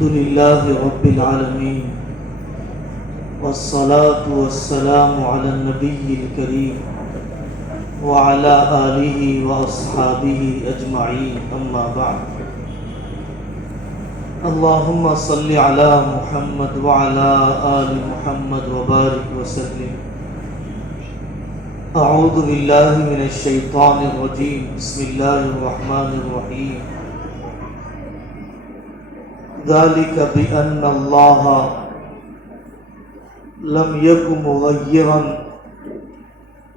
الحمد لله رب العالمين والصلاة والسلام على النبي الكريم وعلى آله وأصحابه أجمعين أما بعد اللهم صل على محمد وعلى آل محمد وبارك وسلم أعوذ بالله من الشيطان الرجيم بسم الله الرحمن الرحيم ذلك بأن الله لم يكن مغيرا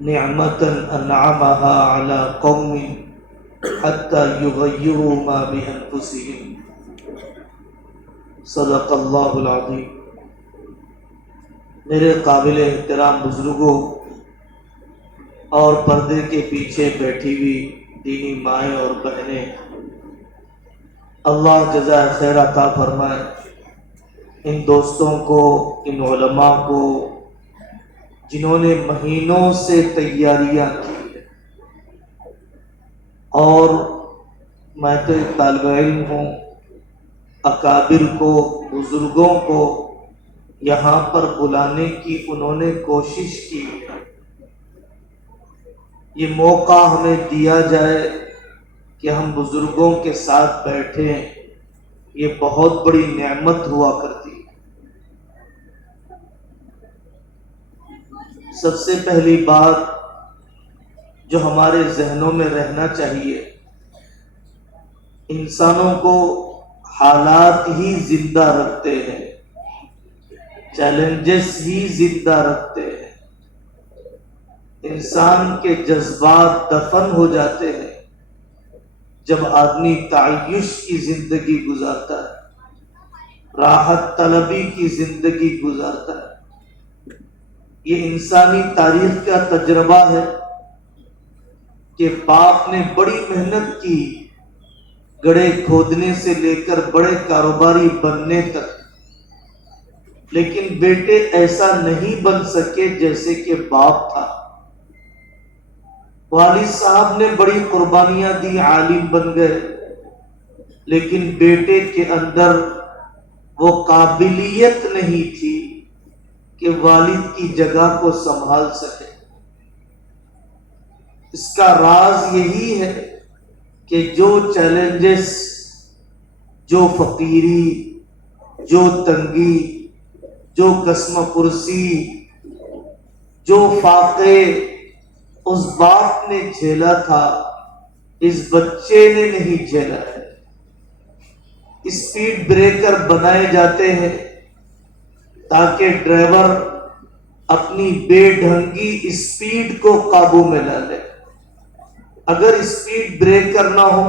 نعمة أنعمها على قوم حتى يغيروا ما بأنفسهم صدق اللہ العظیم۔ میرے قابل احترام بزرگوں اور پردے کے پیچھے بیٹھی ہوئی دینی مائیں اور بہنیں، اللہ جزائے خیر عطا فرمائے ان دوستوں کو، ان علماء کو جنہوں نے مہینوں سے تیاریاں کی ہیں۔ اور میں تو ایک طالب علم ہوں، اکابر کو، بزرگوں کو یہاں پر بلانے کی انہوں نے کوشش کی ہے۔ یہ موقع ہمیں دیا جائے کہ ہم بزرگوں کے ساتھ بیٹھیں، یہ بہت بڑی نعمت ہوا کرتی ہے۔ سب سے پہلی بات جو ہمارے ذہنوں میں رہنا چاہیے، انسانوں کو حالات ہی زندہ رکھتے ہیں، چیلنجز ہی زندہ رکھتے ہیں۔ انسان کے جذبات دفن ہو جاتے ہیں جب آدمی تعیش کی زندگی گزارتا ہے، راحت طلبی کی زندگی گزارتا ہے۔ یہ انسانی تاریخ کا تجربہ ہے کہ باپ نے بڑی محنت کی گڑھے کھودنے سے لے کر بڑے کاروباری بننے تک، لیکن بیٹے ایسا نہیں بن سکے جیسے کہ باپ تھا۔ والد صاحب نے بڑی قربانیاں دی، عالم بن گئے، لیکن بیٹے کے اندر وہ قابلیت نہیں تھی کہ والد کی جگہ کو سنبھال سکے۔ اس کا راز یہی ہے کہ جو چیلنجز، جو فقیری، جو تنگی، جو قسم پرسی، جو فاقے اس باپ نے جھیلا تھا، اس بچے نے نہیں جھیلا ہے۔ اسپیڈ بریکر بنائے جاتے ہیں تاکہ ڈرائیور اپنی بے ڈھنگی اسپیڈ کو قابو میں لا لے۔ اگر اسپیڈ بریکر نہ ہو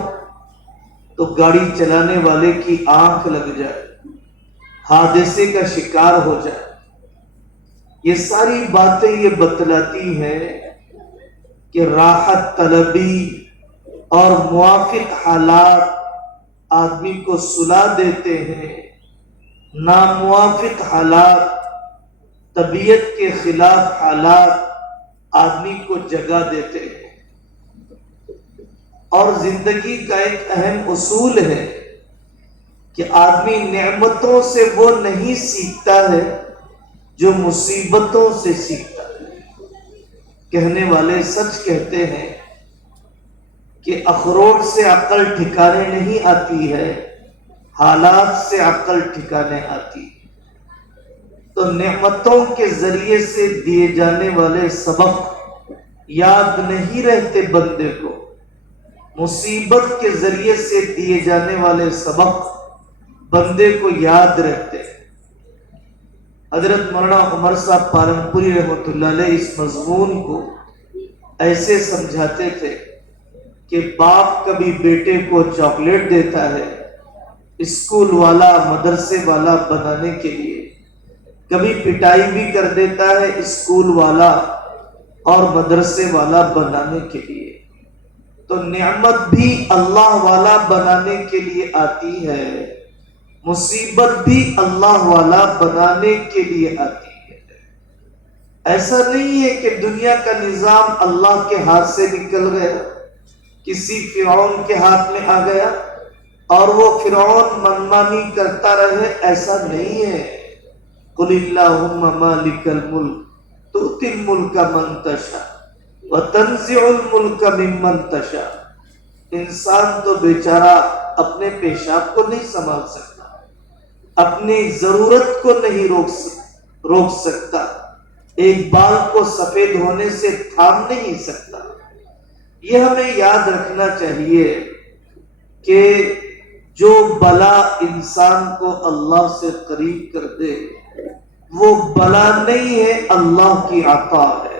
تو گاڑی چلانے والے کی آنکھ لگ جائے، حادثے کا شکار ہو جائے۔ یہ ساری باتیں یہ بتلاتی ہیں کہ راحت طلبی اور موافق حالات آدمی کو سلا دیتے ہیں، ناموافق حالات، طبیعت کے خلاف حالات آدمی کو جگہ دیتے ہیں۔ اور زندگی کا ایک اہم اصول ہے کہ آدمی نعمتوں سے وہ نہیں سیکھتا ہے جو مصیبتوں سے سیکھتا ہے۔ کہنے والے سچ کہتے ہیں کہ اخروٹ سے عقل ٹھکانے نہیں آتی ہے، حالات سے عقل ٹھکانے آتی ہے۔ تو نعمتوں کے ذریعے سے دیے جانے والے سبق یاد نہیں رہتے بندے کو، مصیبت کے ذریعے سے دیے جانے والے سبق بندے کو یاد رہتے ہیں۔ حضرت مولانا عمر صاحب پالنپوری رحمۃ اللہ علیہ اس مضمون کو ایسے سمجھاتے تھے کہ باپ کبھی بیٹے کو چاکلیٹ دیتا ہے اسکول والا، مدرسے والا بنانے کے لیے، کبھی پٹائی بھی کر دیتا ہے اسکول والا اور مدرسے والا بنانے کے لیے۔ تو نعمت بھی اللہ والا بنانے کے لیے آتی ہے، مصیبت بھی اللہ والا بنانے کے لیے آتی ہے۔ ایسا نہیں ہے کہ دنیا کا نظام اللہ کے ہاتھ سے نکل گیا، کسی فرعون کے ہاتھ میں آ گیا، اور وہ فرعون منمانی کرتا رہے، ایسا نہیں ہے۔ قل اللہم مالک الملک تؤتی الملک من تشاء وتنزع الملک ممن تشاء۔ انسان تو بیچارہ اپنے پیشاب کو نہیں سنبھال سکتا، اپنی ضرورت کو نہیں روک سکتا، ایک بال کو سفید ہونے سے تھام نہیں سکتا۔ یہ ہمیں یاد رکھنا چاہیے کہ جو بلا انسان کو اللہ سے قریب کر دے وہ بلا نہیں ہے، اللہ کی عطا ہے۔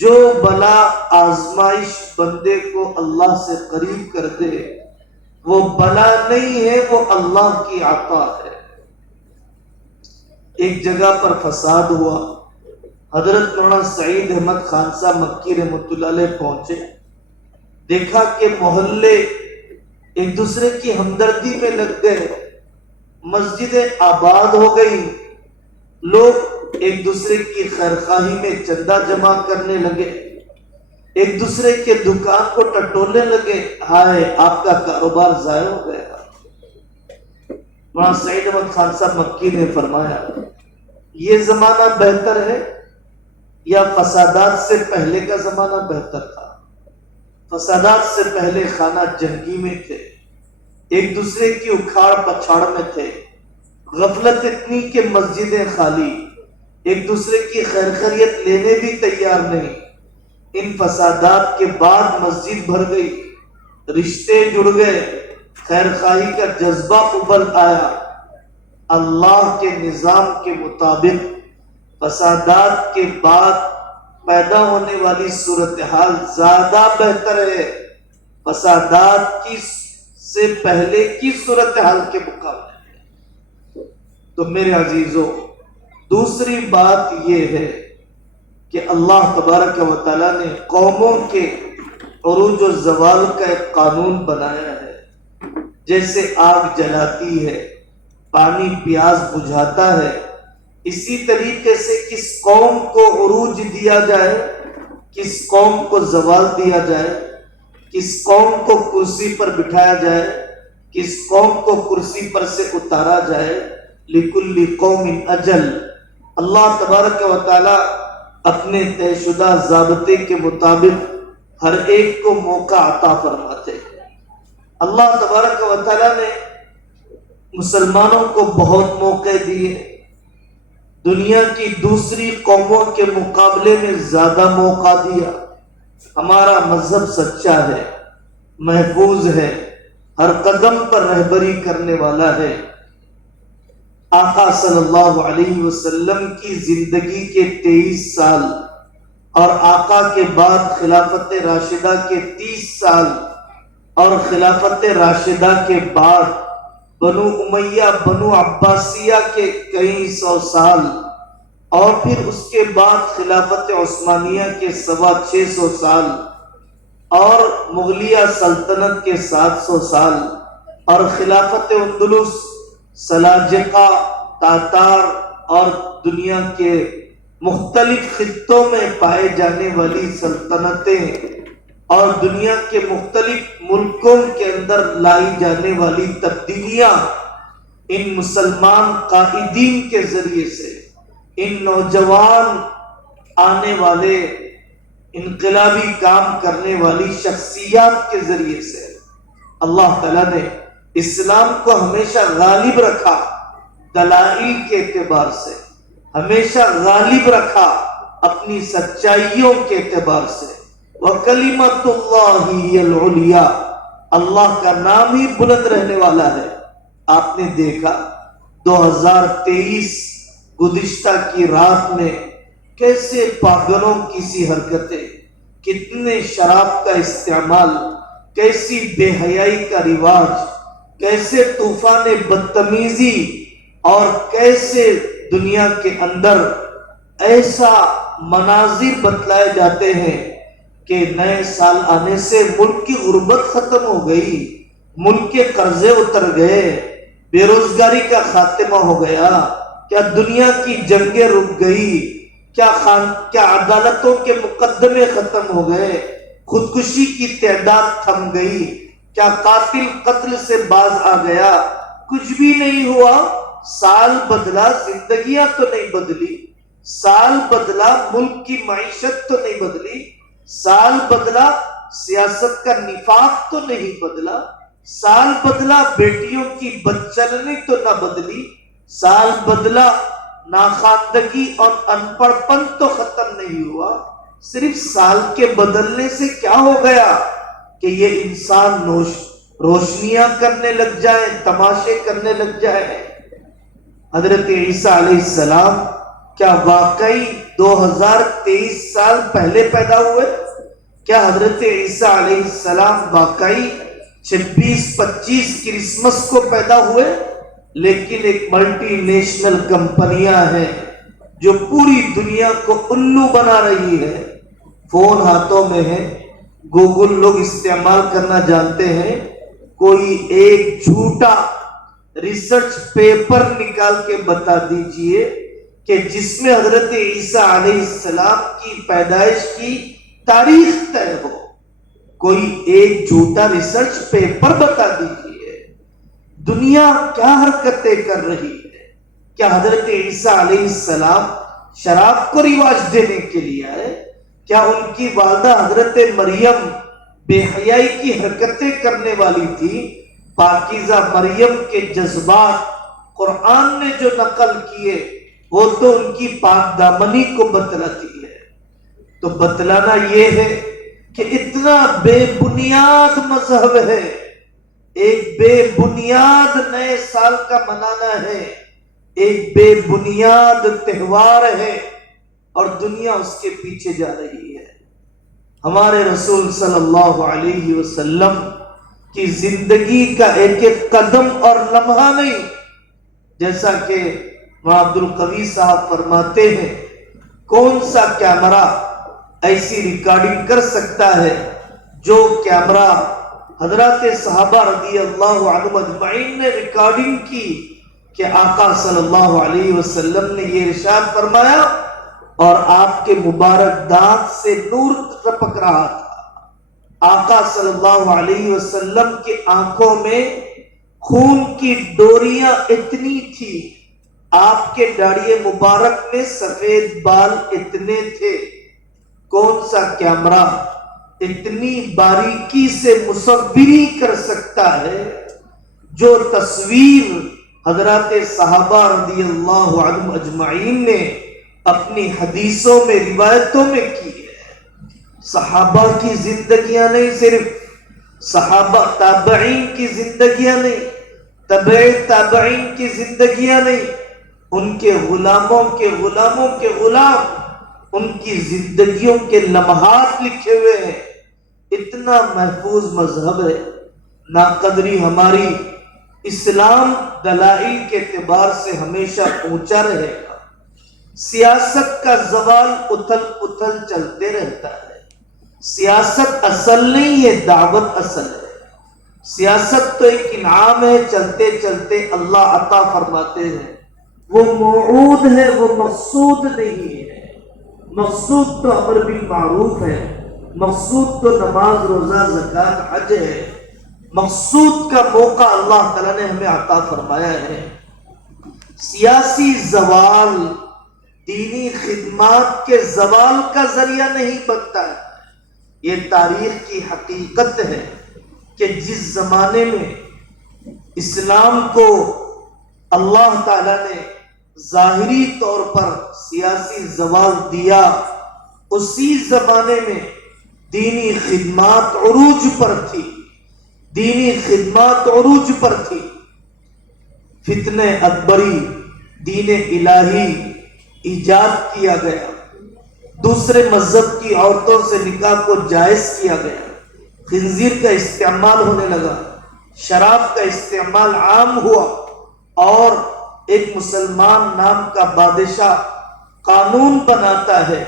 جو بلا آزمائش بندے کو اللہ سے قریب کر دے وہ بلا نہیں ہے، وہ اللہ کی عطا ہے۔ ایک جگہ پر فساد ہوا، حضرت مولانا سعید احمد خان صاحب مکی رحمۃ اللہ علیہ پہنچے، دیکھا کہ محلے ایک دوسرے کی ہمدردی میں لگ گئے، مسجدیں آباد ہو گئی، لوگ ایک دوسرے کی خیرخواہی میں چندہ جمع کرنے لگے، ایک دوسرے کے دکان کو ٹٹولنے لگے، ہائے آپ کا کاروبار ضائع ہو گیا۔ مولانا سعید احمد خان صاحب مکی نے فرمایا یہ زمانہ بہتر ہے یا فسادات سے پہلے کا زمانہ بہتر تھا؟ فسادات سے پہلے خانہ جنگی میں تھے، ایک دوسرے کی اکھاڑ پچھاڑ میں تھے، غفلت اتنی کہ مسجدیں خالی، ایک دوسرے کی خیر خیریت لینے بھی تیار نہیں۔ ان فسادات کے بعد مسجد بھر گئی، رشتے جڑ گئے، خیر خواہی کا جذبہ ابل آیا۔ اللہ کے نظام کے مطابق فسادات کے بعد پیدا ہونے والی صورتحال زیادہ بہتر ہے فسادات کی سے پہلے کی صورتحال کے مقابلے۔ تو میرے عزیزو، دوسری بات یہ ہے کہ اللہ تبارک و تعالیٰ نے قوموں کے عروج و زوال کا ایک قانون بنایا ہے۔ جیسے آگ جلاتی ہے، پانی پیاس بجھاتا ہے، اسی طریقے سے کس قوم کو عروج دیا جائے، کس قوم کو زوال دیا جائے، کس قوم کو کرسی پر بٹھایا جائے، کس قوم کو کرسی پر سے اتارا جائے، لِكُلِّ قَوْمٍ اجل۔ اللہ تبارک و تعالی اپنے طے شدہ ضابطے کے مطابق ہر ایک کو موقع عطا فرماتے ہیں۔ اللہ تبارک و تعالی نے مسلمانوں کو بہت موقع دیے، دنیا کی دوسری قوموں کے مقابلے میں زیادہ موقع دیا۔ ہمارا مذہب سچا ہے، محفوظ ہے، ہر قدم پر رہبری کرنے والا ہے۔ آقا صلی اللہ علیہ وسلم کی زندگی کے 23 سال اور آقا کے بعد خلافت راشدہ کے 30 سال اور خلافت راشدہ کے بعد بنو امیہ بنو عباسیہ کے کئی سو سال اور پھر اس کے بعد خلافت عثمانیہ کے 650 سال اور مغلیہ سلطنت کے 700 سال اور خلافت اندلس، سلاجقہ، تاتار اور دنیا کے مختلف خطوں میں پائے جانے والی سلطنتیں اور دنیا کے مختلف ملکوں کے اندر لائی جانے والی تبدیلیاں ان مسلمان قائدین کے ذریعے سے، ان نوجوان آنے والے انقلابی کام کرنے والی شخصیات کے ذریعے سے اللہ تعالیٰ نے اسلام کو ہمیشہ غالب رکھا، دلائل کے اعتبار سے ہمیشہ غالب رکھا، اپنی سچائیوں کے اعتبار سے۔ وَكَلِمَةُ اللَّهِ هِيَ الْعُلْيَا، اللہ کا نام ہی بلند رہنے والا ہے۔ آپ نے دیکھا 2023 گزشتہ کی رات میں کیسے پاگلوں کی سی حرکتیں، کتنے شراب کا استعمال، کیسی بے حیائی کا رواج، کیسے طوفان بدتمیزی اور کیسے دنیا کے اندر ایسا مناظر بتلائے جاتے ہیں کہ نئے سال آنے سے ملک کی غربت ختم ہو گئی، ملک کے قرضے اتر گئے، بے روزگاری کا خاتمہ ہو گیا، کیا دنیا کی جنگیں رک گئی، کیا عدالتوں کے مقدمے ختم ہو گئے، خودکشی کی تعداد تھم گئی، کیا قاتل قتل سے باز آ گیا؟ کچھ بھی نہیں ہوا. سال بدلا، زندگیاں تو نہیں بدلی. سال بدلا، ملک کی معیشت تو نہیں بدلی. سال بدلا، سیاست کا نفاق تو نہیں بدلا. سال بدلا، بیٹیوں کی بدچلنی تو نہ بدلی. سال بدلا، ناخواندگی اور ان پڑھ پن تو ختم نہیں ہوا. صرف سال کے بدلنے سے کیا ہو گیا کہ یہ انسان روشنیاں کرنے لگ جائے، تماشے کرنے لگ جائے. حضرت عیسیٰ علیہ السلام کیا واقعی 2023 سال پہلے پیدا ہوئے؟ کیا حضرت عیسیٰ علیہ السلام واقعی 26-25 کرسمس کو پیدا ہوئے؟ لیکن ایک ملٹی نیشنل کمپنیاں ہیں جو پوری دنیا کو الو بنا رہی ہے. فون ہاتھوں میں ہے، گوگل لوگ استعمال کرنا جانتے ہیں. کوئی ایک جھوٹا ریسرچ پیپر نکال کے بتا دیجئے کہ جس میں حضرت عیسیٰ علیہ السلام کی پیدائش کی تاریخ طے ہو. کوئی ایک جھوٹا ریسرچ پیپر بتا دیجئے. دنیا کیا حرکتیں کر رہی ہے؟ کیا حضرت عیسیٰ علیہ السلام شراب کو رواج دینے کے لیے آئے؟ کیا ان کی والدہ حضرت مریم بے حیائی کی حرکتیں کرنے والی تھی؟ پاکیزہ مریم کے جذبات قرآن نے جو نقل کیے وہ تو ان کی پاک دامنی کو بتلاتی ہے. تو بتلانا یہ ہے کہ اتنا بے بنیاد مذہب ہے، ایک بے بنیاد نئے سال کا منانا ہے، ایک بے بنیاد تہوار ہے، اور دنیا اس کے پیچھے جا رہی ہے. ہمارے رسول صلی اللہ علیہ وسلم کی زندگی کا ایک ایک قدم اور لمحہ نہیں، جیسا کہ وہاں عبد القوی صاحب فرماتے ہیں، کون سا کیمرہ ایسی ریکارڈنگ کر سکتا ہے جو کیمرہ حضرات صحابہ رضی اللہ عنہم اجمعین نے ریکارڈنگ کی کہ آقا صلی اللہ علیہ وسلم نے یہ ارشاد فرمایا اور آپ کے مبارک دانت سے نور ٹپک رہا تھا. آقا صلی اللہ علیہ وسلم کے آنکھوں میں خون کی ڈوریاں اتنی تھی، آپ کے داڑھی مبارک میں سفید بال اتنے تھے. کون سا کیمرہ اتنی باریکی سے مصوری کر سکتا ہے جو تصویر حضرات صحابہ رضی اللہ عنہم اجمعین نے اپنی حدیثوں میں روایتوں میں کی ہے. صحابہ کی زندگیاں نہیں، صرف صحابہ تابعین کی زندگیاں نہیں، تبع تابعین کی زندگیاں نہیں، ان کے غلاموں کے غلاموں کے غلام، ان کی زندگیوں کے لمحات لکھے ہوئے ہیں. اتنا محفوظ مذہب ہے. ناقدری ہماری اسلام دلائل کے اعتبار سے ہمیشہ اونچا رہے گا. سیاست کا زوال اتھل پتھل چلتے رہتا ہے. سیاست اصل نہیں ہے، دعوت اصل ہے. سیاست تو ایک انعام ہے، چلتے چلتے اللہ عطا فرماتے ہیں. وہ موعود ہے، وہ مقصود نہیں ہے. مقصود تو امر بالمعروف ہے، مقصود تو نماز روزہ زکوٰۃ حج ہے. مقصود کا موقع اللہ تعالیٰ نے ہمیں عطا فرمایا ہے. سیاسی زوال دینی خدمات کے زوال کا ذریعہ نہیں بنتا ہے. یہ تاریخ کی حقیقت ہے کہ جس زمانے میں اسلام کو اللہ تعالیٰ نے ظاہری طور پر سیاسی زوال دیا، اسی زمانے میں دینی خدمات عروج پر تھی. دینی خدمات عروج پر تھی. فتنہ اکبری، دین الہی ایجاد کیا گیا. دوسرے مذہب کی عورتوں سے نکاح کو جائز کیا گیا. خنزیر کا استعمال ہونے لگا، شراب کا استعمال عام ہوا، اور ایک مسلمان نام کا بادشاہ قانون بناتا ہے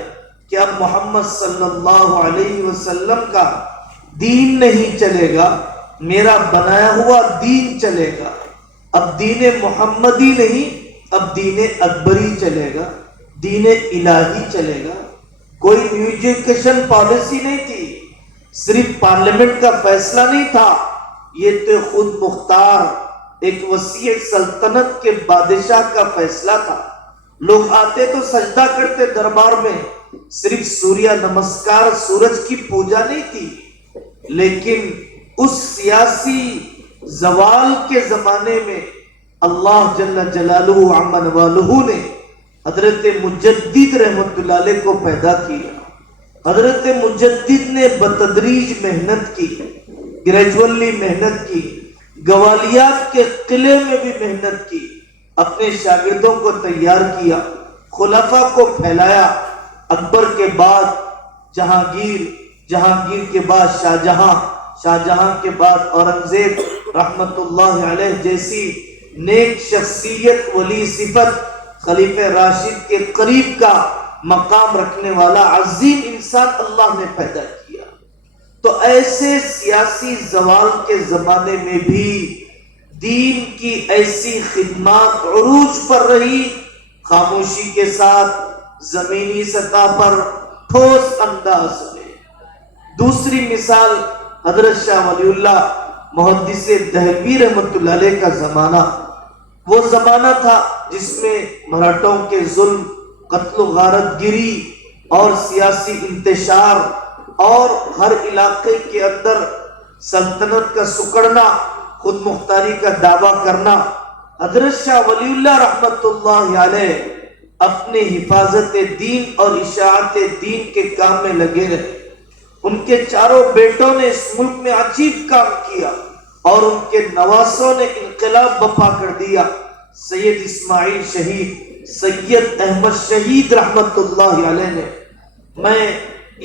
کہ اب محمد صلی اللہ علیہ وسلم کا دین نہیں چلے گا، میرا بنایا ہوا دین چلے گا. اب دین محمدی نہیں، اب دین اکبری چلے گا، دین الہی چلے گا. کوئی نیو ایجوکیشن پالیسی نہیں تھی، صرف پارلیمنٹ کا فیصلہ نہیں تھا یہ تو خود مختار ایک وسیع سلطنت کے بادشاہ کا فیصلہ تھا۔ لوگ آتے تو سجدہ کرتے دربار میں، صرف سوریہ نمسکار سورج کی پوجا نہیں تھی، لیکن اس سیاسی زوال کے زمانے میں اللہ جل جلالہ عمن والہ نے حضرت مجدد رحمت اللہ علیہ کو پیدا کیا۔ حضرت مجدد نے بتدریج محنت کی، گریجولی محنت کی، گوالیار کے قلعے میں بھی محنت کی، اپنے شاگردوں کو تیار کیا، خلفاء کو پھیلایا۔ اکبر کے بعد جہانگیر، جہانگیر کے بعد شاہجہاں، شاہجہاں کے بعد اورنگزیب رحمت اللہ علیہ جیسی نیک شخصیت، ولی صفت، خلیفہ راشد کے قریب کا مقام رکھنے والا عظیم انسان اللہ نے پیدا کیا۔ تو ایسے سیاسی زوال کے زمانے میں بھی دین کی ایسی خدمات عروج پر رہی، خاموشی کے ساتھ، زمینی سطح پر، ٹھوس انداز میں۔ دوسری مثال حضرت شاہ ولی اللہ محدث دہلوی رحمت اللہ علیہ کا زمانہ، وہ زمانہ تھا جس میں مراٹھوں کے ظلم، قتل و غارت گری اور سیاسی انتشار اور ہر علاقے کے اندر سلطنت کا سکڑنا، خود مختاری کا دعویٰ کرنا۔ حضرت شاہ ولی اللہ رحمت اللہ علیہ اپنے حفاظت دین اور اشاعت دین کے کام میں لگے رہے۔ ان کے چاروں بیٹوں نے اس ملک میں عجیب کام کیا اور ان کے نواسوں نے انقلاب برپا کر دیا۔ سید اسماعیل شہید، سید احمد شہید رحمت اللہ علیہ نے۔ میں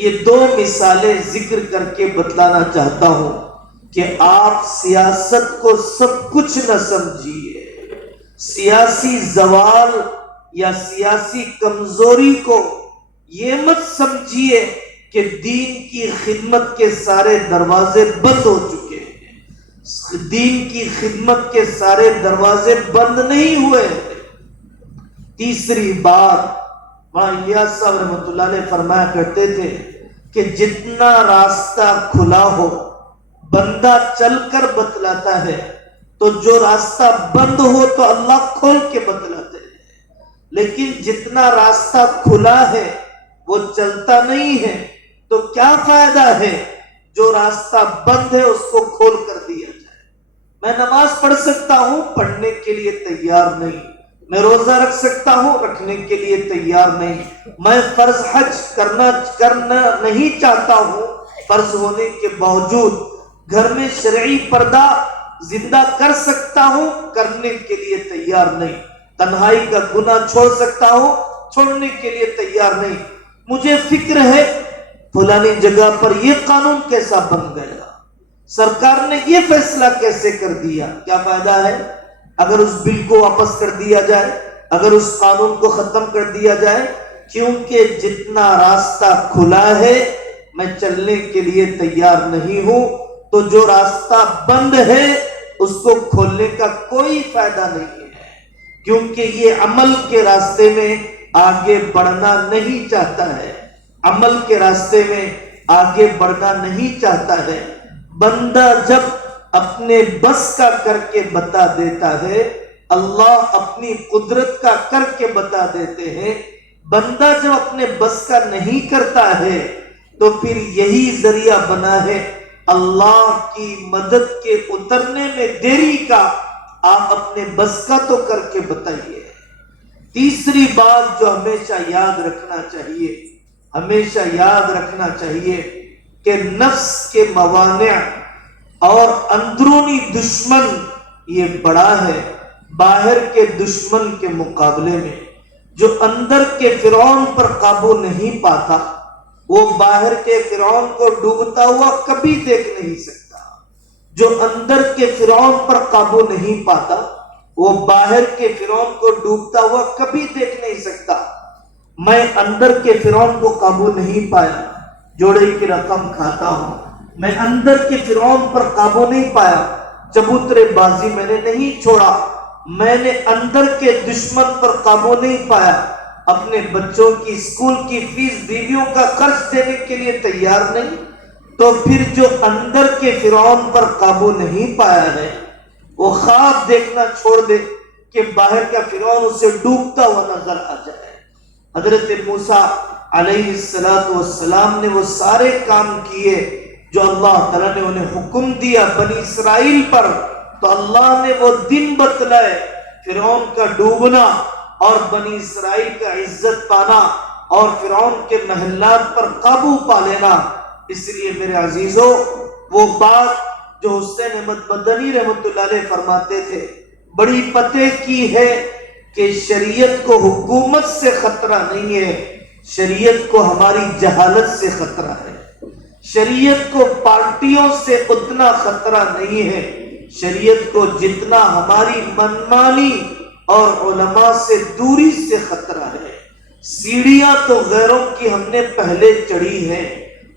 یہ دو مثالیں ذکر کر کے بتلانا چاہتا ہوں کہ آپ سیاست کو سب کچھ نہ سمجھیے، سیاسی زوال یا سیاسی کمزوری کو یہ مت سمجھیے کہ دین کی خدمت کے سارے دروازے بند ہو چکے ہیں۔ دین کی خدمت کے سارے دروازے بند نہیں ہوئے۔ تیسری بات، وہاں الیاس صاحب رحمۃ اللہ علیہ فرمایا کرتے تھے کہ جتنا راستہ کھلا ہو بندہ چل کر بتلاتا ہے، تو جو راستہ بند ہو تو اللہ کھول کے بتلاتے ہیں، لیکن جتنا راستہ کھلا ہے وہ چلتا نہیں ہے تو کیا فائدہ ہے جو راستہ بند ہے اس کو کھول کر دیا جائے۔ میں نماز پڑھ سکتا ہوں، پڑھنے کے لیے تیار نہیں۔ میں روزہ رکھ سکتا ہوں، رکھنے کے لیے تیار نہیں۔ میں فرض حج کرنا نہیں چاہتا ہوں، فرض ہونے کے باوجود گھر میں شرعی پردہ زندہ کر سکتا ہوں، کرنے کے لیے تیار نہیں۔ تنہائی کا گناہ چھوڑ سکتا ہوں، چھوڑنے کے لیے تیار نہیں۔ مجھے فکر ہے فلانی جگہ پر یہ قانون کیسا بن گیا، سرکار نے یہ فیصلہ کیسے کر دیا، کیا فائدہ ہے اگر اس بل کو واپس کر دیا جائے، اگر اس قانون کو ختم کر دیا جائے؟ کیونکہ جتنا راستہ کھلا ہے میں چلنے کے لیے تیار نہیں ہوں، تو جو راستہ بند ہے اس کو کھولنے کا کوئی فائدہ نہیں ہے، کیونکہ یہ عمل کے راستے میں آگے بڑھنا نہیں چاہتا ہے، عمل کے راستے میں آگے بڑھنا نہیں چاہتا ہے۔ بندہ جب اپنے بس کا کر کے بتا دیتا ہے، اللہ اپنی قدرت کا کر کے بتا دیتے ہیں۔ بندہ جب اپنے بس کا نہیں کرتا ہے تو پھر یہی ذریعہ بنا ہے اللہ کی مدد کے اترنے میں دیری کا۔ آپ اپنے بس کا تو کر کے بتائیے۔ تیسری بات جو ہمیشہ یاد رکھنا چاہیے، ہمیشہ یاد رکھنا چاہیے کہ نفس کے موانع اور اندرونی دشمن یہ بڑا ہے باہر کے دشمن کے مقابلے میں۔ جو اندر کے فرعون پر قابو نہیں پاتا وہ باہر کے فرعون کو ڈوبتا ہوا کبھی دیکھ نہیں سکتا۔ جو اندر کے فرعون پر قابو نہیں پاتا وہ باہر کے فرعون کو ڈوبتا ہوا کبھی دیکھ نہیں سکتا۔ میں اندر کے فرعون کو قابو نہیں پایا، جوڑے کی رقم کھاتا ہوں۔ میں اندر کے فرعون پر قابو نہیں پایا، چبوترے بازی میں نے نہیں چھوڑا۔ میں نے اندر کے دشمن پر قابو نہیں پایا، اپنے بچوں کی اسکول کی فیس، بیویوں کا خرچ دینے کے لیے تیار نہیں۔ تو پھر جو اندر کے فرعون پر قابو نہیں پایا ہے وہ خواب دیکھنا چھوڑ دے کہ باہر کا فرعون اسے ڈوبتا ہوا نظر آ جائے۔ حضرت موسیٰ علیہ السلام نے وہ سارے کام کیے جو اللہ تعالیٰ نے انہیں حکم دیا بنی اسرائیل پر، تو اللہ نے وہ دن بتلائے فرعون کا ڈوبنا اور بنی اسرائیل کا عزت پانا اور فرعون کے محلات پر قابو پا لینا۔ اس لیے میرے عزیزو، وہ بات جو حسین احمد مدنی رحمۃ اللہ علیہ فرماتے تھے بڑی پتے کی ہے کہ شریعت کو حکومت سے خطرہ نہیں ہے، شریعت کو ہماری جہالت سے خطرہ ہے، شریعت کو پارٹیوں سے اتنا خطرہ نہیں ہے، شریعت کو جتنا ہماری منمانی اور علماء سے دوری سے خطرہ ہے۔ سیڑھیاں تو غیروں کی ہم نے پہلے چڑھی ہے،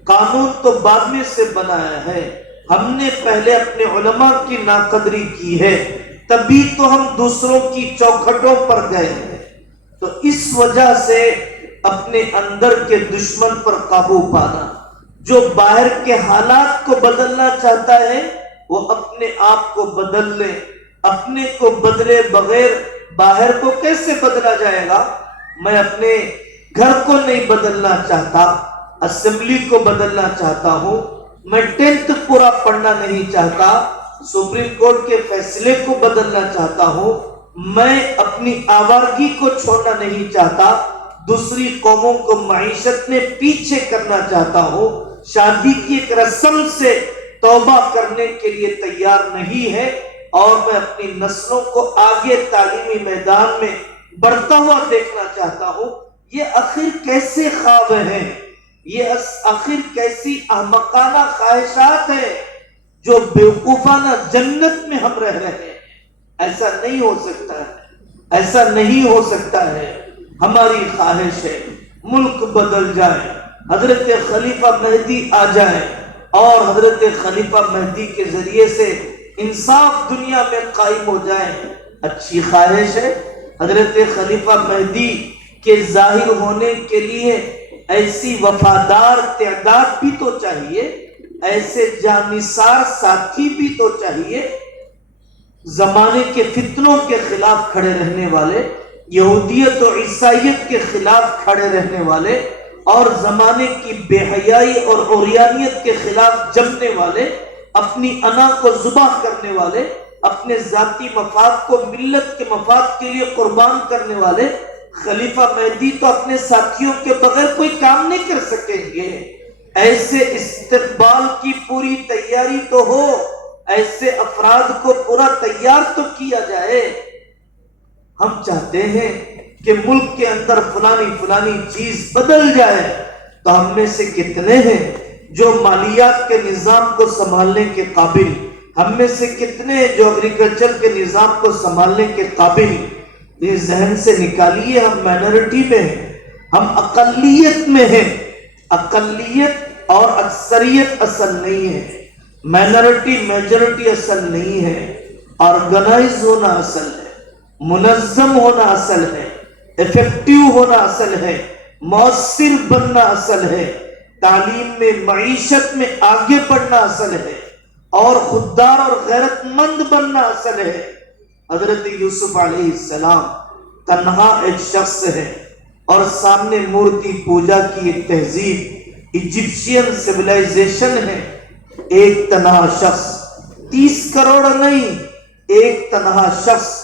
قانون تو بعد میں سے بنایا ہے، ہم نے پہلے اپنے علماء کی ناقدری کی ہے، تبھی تو ہم دوسروں کی چوکھٹوں پر گئے ہیں۔ تو اس وجہ سے اپنے اندر کے دشمن پر قابو پانا، جو باہر کے حالات کو بدلنا چاہتا ہے وہ اپنے آپ کو بدل لے، اپنے کو بدلے بغیر باہر کو کیسے بدلا جائے گا؟ میں اپنے گھر کو نہیں بدلنا چاہتا، اسمبلی کو بدلنا چاہتا ہوں، میں 10th پورا پڑھنا نہیں چاہتا، سپریم کورٹ کے فیصلے کو بدلنا چاہتا ہوں، میں اپنی آوارگی کو چھوڑنا نہیں چاہتا، دوسری قوموں کو معیشت میں پیچھے کرنا چاہتا ہوں، شادی کی ایک رسم سے توبہ کرنے کے لیے تیار نہیں ہے، اور میں اپنی نسلوں کو آگے تعلیمی میدان میں بڑھتا ہوا دیکھنا چاہتا ہوں۔ یہ آخر کیسے خواب ہیں، یہ آخر کیسی احمقانہ خواہشات ہیں جو بیوقوفانہ جنت میں ہم رہ رہے ہیں۔ ایسا نہیں ہو سکتا ہے، ایسا نہیں ہو سکتا ہے۔ ہماری خواہش ہے ملک بدل جائے، حضرت خلیفہ مہدی آ جائے اور حضرت خلیفہ مہدی کے ذریعے سے انصاف دنیا میں قائم ہو جائے۔ اچھی خواہش ہے، حضرت خلیفہ مہدی کے ظاہر ہونے کے لیے ایسی وفادار تعداد بھی تو چاہیے، ایسے جانثار ساتھی بھی تو چاہیے، زمانے کے فتنوں کے خلاف کھڑے رہنے والے، یہودیت و عیسائیت کے خلاف کھڑے رہنے والے، اور زمانے کی بے حیائی اور عریانیت کے خلاف جمنے والے، اپنی انا کو ذبح کرنے والے، اپنے ذاتی مفاد کو ملت کے مفاد کے لیے قربان کرنے والے۔ خلیفہ مہدی تو اپنے ساتھیوں کے بغیر کوئی کام نہیں کر سکیں گے۔ ایسے استقبال کی پوری تیاری تو ہو، ایسے افراد کو پورا تیار تو کیا جائے۔ ہم چاہتے ہیں کہ ملک کے اندر فلانی چیز بدل جائے، تو ہم میں سے کتنے ہیں جو مالیات کے نظام کو سنبھالنے کے قابل، ہم میں سے کتنے جو ایگریکلچر کے نظام کو سنبھالنے کے قابل؟ یہ ذہن سے نکالیے، ہم مائنورٹی میں ہیں، ہم اقلیت میں ہیں۔ اقلیت اور اکثریت اصل نہیں ہے، مائنورٹی میجورٹی اصل نہیں ہے، آرگنائز ہونا اصل ہے، منظم ہونا اصل ہے، ایفیکٹیو ہونا اصل ہے، مؤثر بننا اصل ہے، تعلیم میں معیشت میں آگے بڑھنا اصل ہے، اور خوددار اور غیرت مند بننا اصل ہے۔ حضرت یوسف علیہ السلام تنہا ایک شخص ہے، اور سامنے مورتی پوجا کی ایک تہذیب ایجپشین سیولائزیشن ہے۔ ایک تنہا شخص، 30 کروڑ نہیں، ایک تنہا شخص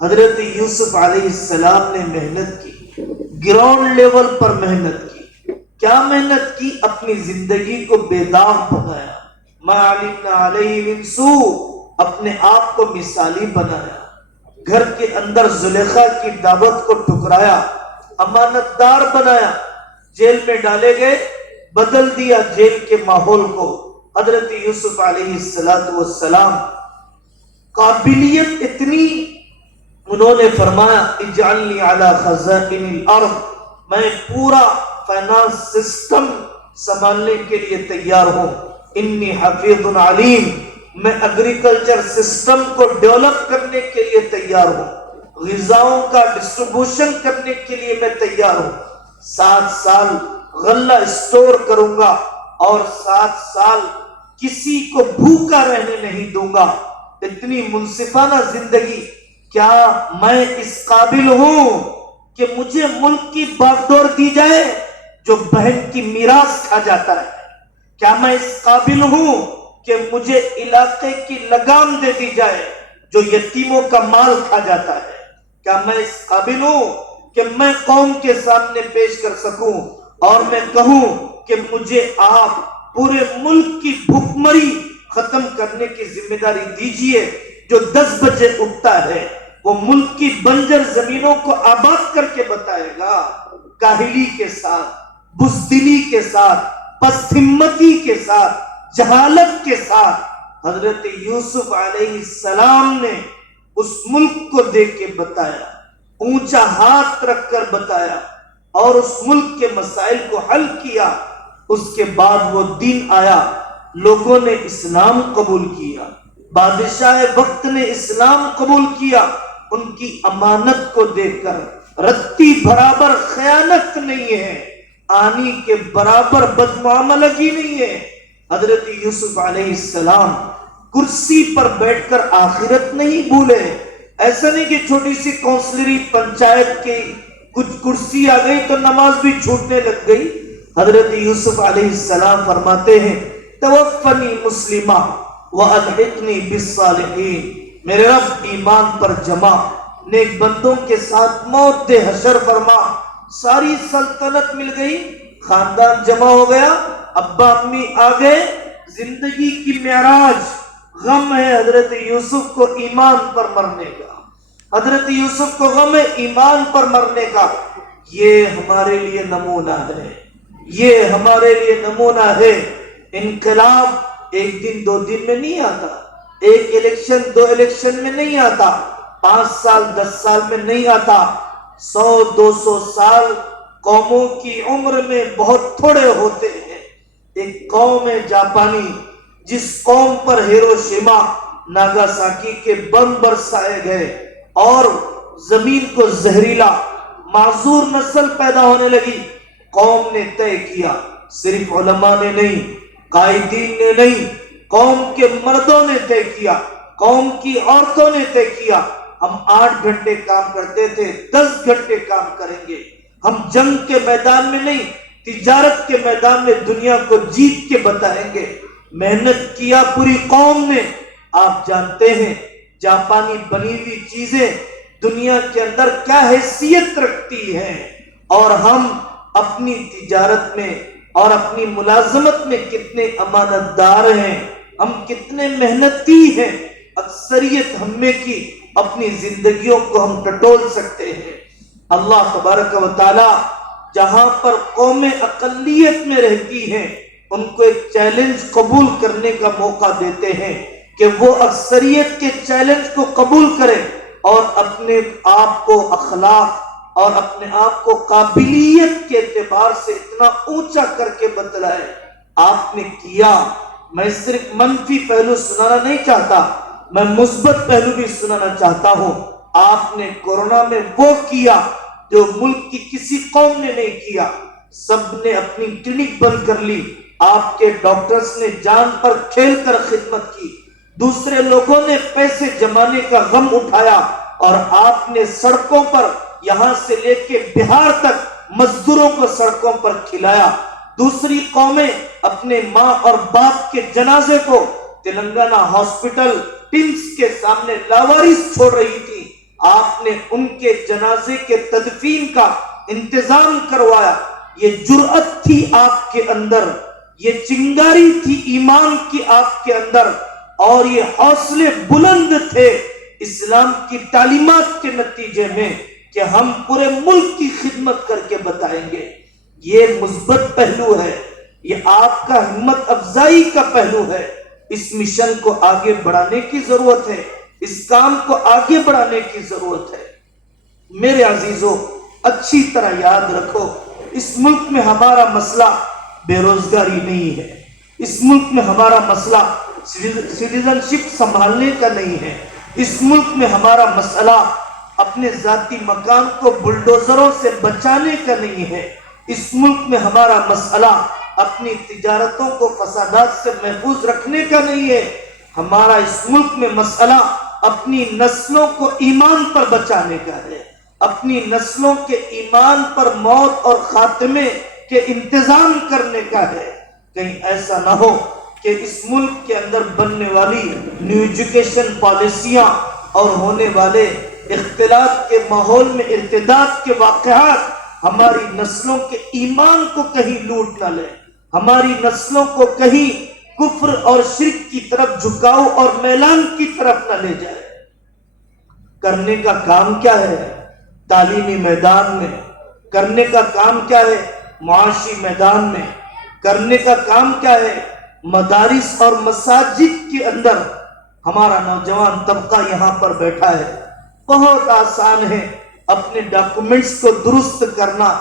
حضرت یوسف علیہ السلام نے محنت کی، گراؤنڈ لیول پر محنت کی۔ کیا محنت کی؟ اپنی زندگی کو بے داغ بنایا، ما علمنا علیہ من سوء، اپنے آپ کو مثالی بنایا، گھر کے اندر زلیخا کی دعوت کو ٹھکرایا، امانت دار بنایا، جیل میں ڈالے گئے، بدل دیا جیل کے ماحول کو۔ حضرت یوسف علیہ السلام قابلیت اتنی، انہوں نے فرمایا اجعلنی علی خزائن الارض، میں پورا فائنانس سسٹم سنبھالنے کے لیے تیار ہوں، انی حفیظ علیم، میں ایگریکلچر سسٹم کو ڈیولپ کرنے کے لیے تیار ہوں، غذاؤں کا ڈسٹریبیوشن کرنے کے لیے میں تیار ہوں، 7 سال غلہ اسٹور کروں گا اور 7 سال کسی کو بھوکا رہنے نہیں دوں گا. اتنی منصفانہ زندگی. کیا میں اس قابل ہوں کہ مجھے ملک کی باغڈور دی جائے جو بہن کی میراث کھا جاتا ہے؟ کیا میں اس قابل ہوں کہ مجھے علاقے کی لگام دے دی جائے جو یتیموں کا مال کھا جاتا ہے؟ کیا میں اس قابل ہوں کہ میں قوم کے سامنے پیش کر سکوں اور میں کہوں کہ مجھے آپ پورے ملک کی بھوکمری ختم کرنے کی ذمہ داری دیجئے؟ جو 10 بجے اٹھتا ہے وہ ملک کی بنجر زمینوں کو آباد کر کے بتائے گا. کاہلی کے ساتھ، بزدلی کے ساتھ، پست ہمتی کے ساتھ، جہالت کے ساتھ حضرت یوسف علیہ السلام نے اس ملک کو دیکھ کے بتایا، اونچا ہاتھ رکھ کر بتایا اور اس ملک کے مسائل کو حل کیا. اس کے بعد وہ دین آیا، لوگوں نے اسلام قبول کیا، بادشاہ وقت نے اسلام قبول کیا. ان کی امانت کو دیکھ کر رتی برابر خیانت نہیں ہے، آنی کے برابر بدمعاملگی نہیں ہے. حضرت یوسف علیہ السلام کرسی پر بیٹھ کر آخرت نہیں بھولے. ایسا نہیں کہ چھوٹی سی کونسلری پنچایت کی کچھ کرسی آ گئی تو نماز بھی چھوٹنے لگ گئی. حضرت یوسف علیہ السلام فرماتے ہیں توفنی مسلمہ وَأَلْحِقْنِي بِالصَّالِحِينَ. میرے رب ایمان پر جمع، نیک بندوں کے ساتھ موت دے حشر فرما. ساری سلطنت مل گئی، خاندان جمع ہو گیا، ابا امی آ گئے، زندگی کی معراج. غم ہے حضرت یوسف کو ایمان پر مرنے کا، حضرت یوسف کو غم ہے ایمان پر مرنے کا. یہ ہمارے لیے نمونہ ہے، یہ ہمارے لیے نمونہ ہے. انقلاب 1 دن 2 دن میں نہیں آتا، 1 الیکشن 2 الیکشن میں نہیں آتا، 5 سال 10 سال میں نہیں آتا. 100-200 سال قوموں کی عمر میں بہت تھوڑے ہوتے ہیں. ایک قوم ہے جاپانی، جس قوم پر ہیروشیما ناگاساکی کے بم برسائے گئے اور زمین کو زہریلا معذور نسل پیدا ہونے لگی. قوم نے طے کیا، صرف علماء نے نہیں، قائدین نے نہیں، قوم کے مردوں نے طے کیا، قوم کی عورتوں نے طے کیا. ہم 8 گھنٹے کام کرتے تھے، 10 گھنٹے کام کریں گے. ہم جنگ کے میدان میں نہیں، تجارت کے میدان میں دنیا کو جیت کے بتائیں گے. محنت کیا پوری قوم نے. آپ جانتے ہیں جاپانی بنی ہوئی چیزیں دنیا کے اندر کیا حیثیت رکھتی ہیں، اور ہم اپنی تجارت میں اور اپنی ملازمت میں کتنے امانت دار ہیں، ہم کتنے محنتی ہیں. اکثریت ہمیں کی اپنی زندگیوں کو ہم ٹٹول سکتے ہیں. اللہ تبارک و تعالی جہاں پر قومیں اقلیت میں رہتی ہیں ان کو ایک چیلنج قبول کرنے کا موقع دیتے ہیں کہ وہ اکثریت کے چیلنج کو قبول کریں اور اپنے آپ کو اخلاق اور اپنے آپ کو قابلیت کے اعتبار سے اتنا اونچا کر کے بتلائے. آپ نے کیا. میں صرف منفی پہلو سنانا نہیں چاہتا، میں مثبت پہلو بھی سنانا چاہتا ہوں. آپ نے کورونا میں وہ کیا جو ملک کی کسی قوم نے نہیں کیا. سب نے اپنی کلینک بند کر لی، آپ کے ڈاکٹرز نے جان پر کھیل کر خدمت کی. دوسرے لوگوں نے پیسے جمانے کا غم اٹھایا اور آپ نے سڑکوں پر یہاں سے لے کے بہار تک مزدوروں کو سڑکوں پر کھلایا. دوسری قومیں اپنے ماں اور باپ کے جنازے کو تلنگانہ ہاسپٹل ٹمس کے سامنے لاوارث چھوڑ رہی تھی، آپ نے ان کے جنازے کے تدفین کا انتظام کروایا. یہ جرأت تھی آپ کے اندر، یہ چنگاری تھی ایمان کی آپ کے اندر، اور یہ حوصلے بلند تھے اسلام کی تعلیمات کے نتیجے میں کہ ہم پورے ملک کی خدمت کر کے بتائیں گے. یہ مثبت پہلو ہے، یہ آپ کا ہمت افزائی کا پہلو ہے. اس مشن کو آگے بڑھانے کی ضرورت ہے، اس کام کو آگے بڑھانے کی ضرورت ہے. میرے عزیزوں، اچھی طرح یاد رکھو، اس ملک میں ہمارا مسئلہ بے روزگاری نہیں ہے، اس ملک میں ہمارا مسئلہ سٹیزن شپ سنبھالنے کا نہیں ہے، اس ملک میں ہمارا مسئلہ اپنے ذاتی مکان کو بلڈوزروں سے بچانے کا نہیں ہے، اس ملک میں ہمارا مسئلہ اپنی تجارتوں کو فسادات سے محفوظ رکھنے کا نہیں ہے. ہمارا اس ملک میں مسئلہ اپنی نسلوں کو ایمان پر بچانے کا ہے، اپنی نسلوں کے ایمان پر موت اور خاتمے کے انتظام کرنے کا ہے. کہیں ایسا نہ ہو کہ اس ملک کے اندر بننے والی نیو ایجوکیشن پالیسیاں اور ہونے والے اختلاط کے ماحول میں ارتداد کے واقعات ہماری نسلوں کے ایمان کو کہیں لوٹ نہ لیں، ہماری نسلوں کو کہیں کفر اور شرک کی طرف جھکاؤ اور میلان کی طرف نہ لے جائے. کرنے کا کام کیا ہے تعلیمی میدان میں؟ کرنے کا کام کیا ہے معاشی میدان میں؟ کرنے کا کام کیا ہے مدارس اور مساجد کے اندر؟ ہمارا نوجوان طبقہ یہاں پر بیٹھا ہے، بہت آسان ہے اپنے ڈاکومنٹس کو درست کرنا.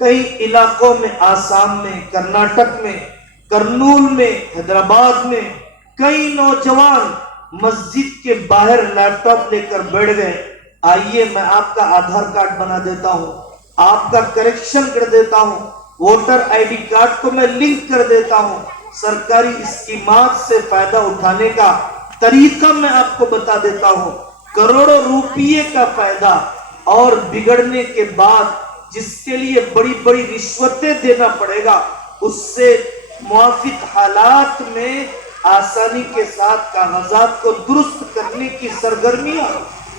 کئی علاقوں میں آسام میں، کرناٹک میں، کرنول میں، حیدرآباد میں کئی نوجوان مسجد کے باہر لیپ ٹاپ لے کر بیٹھ گئے. آئیے میں آپ کا آدھار کارڈ بنا دیتا ہوں، آپ کا کریکشن کر دیتا ہوں، ووٹر آئی ڈی کارڈ کو میں لنک کر دیتا ہوں، سرکاری اسکیمات سے فائدہ اٹھانے کا طریقہ میں آپ کو بتا دیتا ہوں، کروڑوں روپیے کا فائدہ. اور بگڑنے کے بعد جس کے لیے بڑی بڑی رشوتیں دینا پڑے گا، اس سے موافق حالات میں آسانی کے ساتھ کاغذات کو درست کرنے کی سرگرمیاں.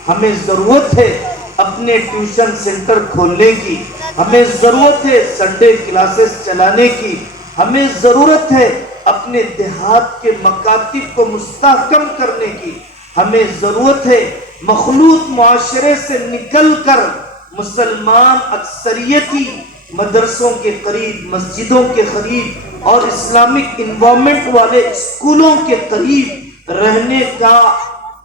ہمیں ضرورت ہے اپنے ٹیوشن سینٹر کھولنے کی، ہمیں ضرورت ہے سنڈے کلاسز چلانے کی، ہمیں ضرورت ہے اپنے دیہات کے مکاتب کو مستحکم کرنے کی، ہمیں ضرورت ہے مخلوط معاشرے سے نکل کر مسلمان اکثریتی مدرسوں کے قریب، مسجدوں کے قریب اور اسلامک انوائرمنٹ والے اسکولوں کے قریب رہنے کا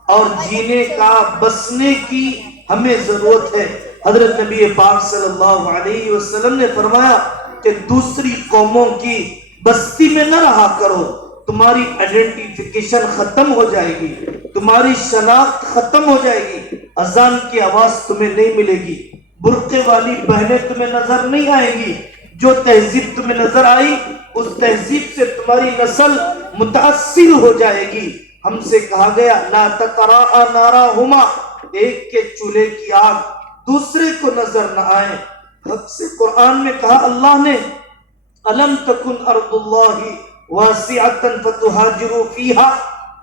اور جینے کا، بسنے کی ہمیں ضرورت ہے. حضرت نبی پاک صلی اللہ علیہ وسلم نے فرمایا کہ دوسری قوموں کی بستی میں نہ رہا کرو، تمہاری آئیڈینٹیفیکیشن ختم ہو جائے گی، تمہاری شناخت ختم ہو جائے گی، اذان کی آواز تمہیں نہیں ملے گی، برقعے والی بہنیں تمہیں نظر نہیں آئیں گی. جو تہذیب تمہیں نظر آئی اس تہذیب سے تمہاری نسل متاثر ہو جائے گی. ہم سے کہا گیا لا تتراء نارہما، ایک کے چولہے کی آگ دوسرے کو نظر نہ آئے. حق سے قرآن میں کہا اللہ نے الم تکن ارض اللہ واسعۃ فتہاجروا فیہا،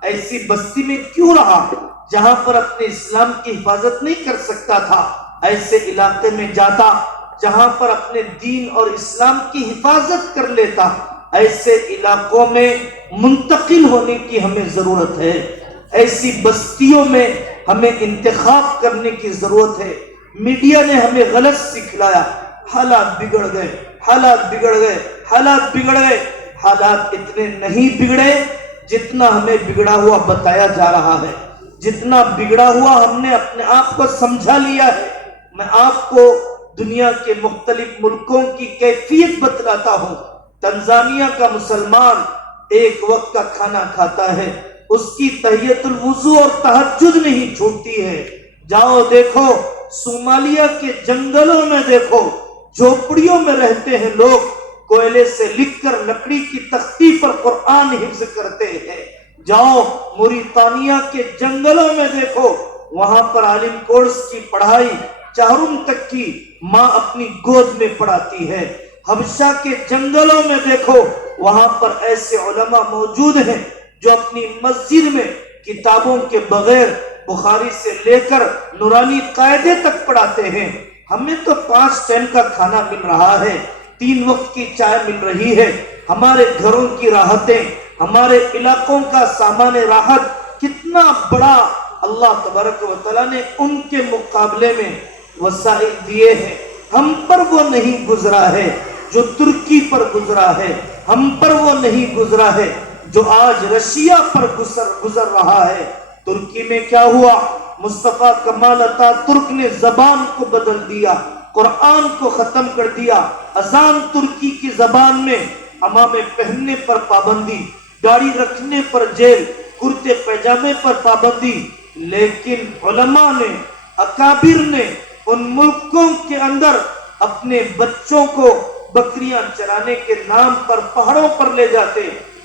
ایسی بستی میں کیوں رہا جہاں پر اپنے اسلام کی حفاظت نہیں کر سکتا تھا؟ ایسے علاقے میں جاتا جہاں پر اپنے دین اور اسلام کی حفاظت کر لیتا. ایسے علاقوں میں منتقل ہونے کی ہمیں ضرورت ہے، ایسی بستیوں میں ہمیں انتخاب کرنے کی ضرورت ہے. میڈیا نے ہمیں غلط سکھلایا، حالات بگڑ گئے، حالات بگڑ گئے، حالات بگڑ گئے. حالات اتنے نہیں بگڑے جتنا ہمیں بگڑا ہوا بتایا جا رہا ہے، جتنا بگڑا ہوا ہم نے اپنے آپ کو سمجھا لیا ہے. میں آپ کو دنیا کے مختلف ملکوں کی کیفیت بتلاتا ہوں. تنزانیہ کا مسلمان ایک وقت کا کھانا کھاتا ہے، اس کی تحیت الوضو اور تہجد نہیں چھوٹتی ہے. جاؤ دیکھو صومالیہ کے جنگلوں میں، دیکھو جھوپڑیوں میں رہتے ہیں لوگ، کوئلے سے لکھ کر لکڑی کی تختی پر قرآن حفظ کرتے ہیں. جاؤ موریتانیہ کے جنگلوں میں دیکھو، وہاں پر عالم کورس کی پڑھائی چہارم تک کی ماں اپنی گود میں پڑھاتی ہے. حبشہ کے جنگلوں میں دیکھو، وہاں پر ایسے علماء موجود ہیں جو اپنی مسجد میں کتابوں کے بغیر بخاری سے لے کر نورانی قاعدے تک پڑھاتے ہیں. ہمیں تو 5 ٹائم کا کھانا مل رہا ہے، 3 وقت کی چائے مل رہی ہے. ہمارے گھروں کی راحتیں، ہمارے علاقوں کا سامان راحت کتنا بڑا اللہ تبارک و تعالیٰ نے ان کے مقابلے میں وسائل دیے ہیں. ہم پر وہ نہیں گزرا ہے جو ترکی پر گزرا ہے، ہم پر وہ نہیں گزرا ہے جو آج رشیا پر گزر رہا ہے. ترکی میں کیا ہوا؟ مصطفیٰ کمال عطا ترک نے زبان کو بدل دیا، قرآن کو ختم کر دیا. اذان ترکی کی زبان میں، عمامے پہننے پر پابندی، داڑھی رکھنے پر جیل، کرتے پیجامے پر پابندی. لیکن علماء نے، اکابر نے ان ملکوں کے اندر اپنے بچوں کو بکریاں چرانے کے نام پر پہاڑوں پر لے جاتے،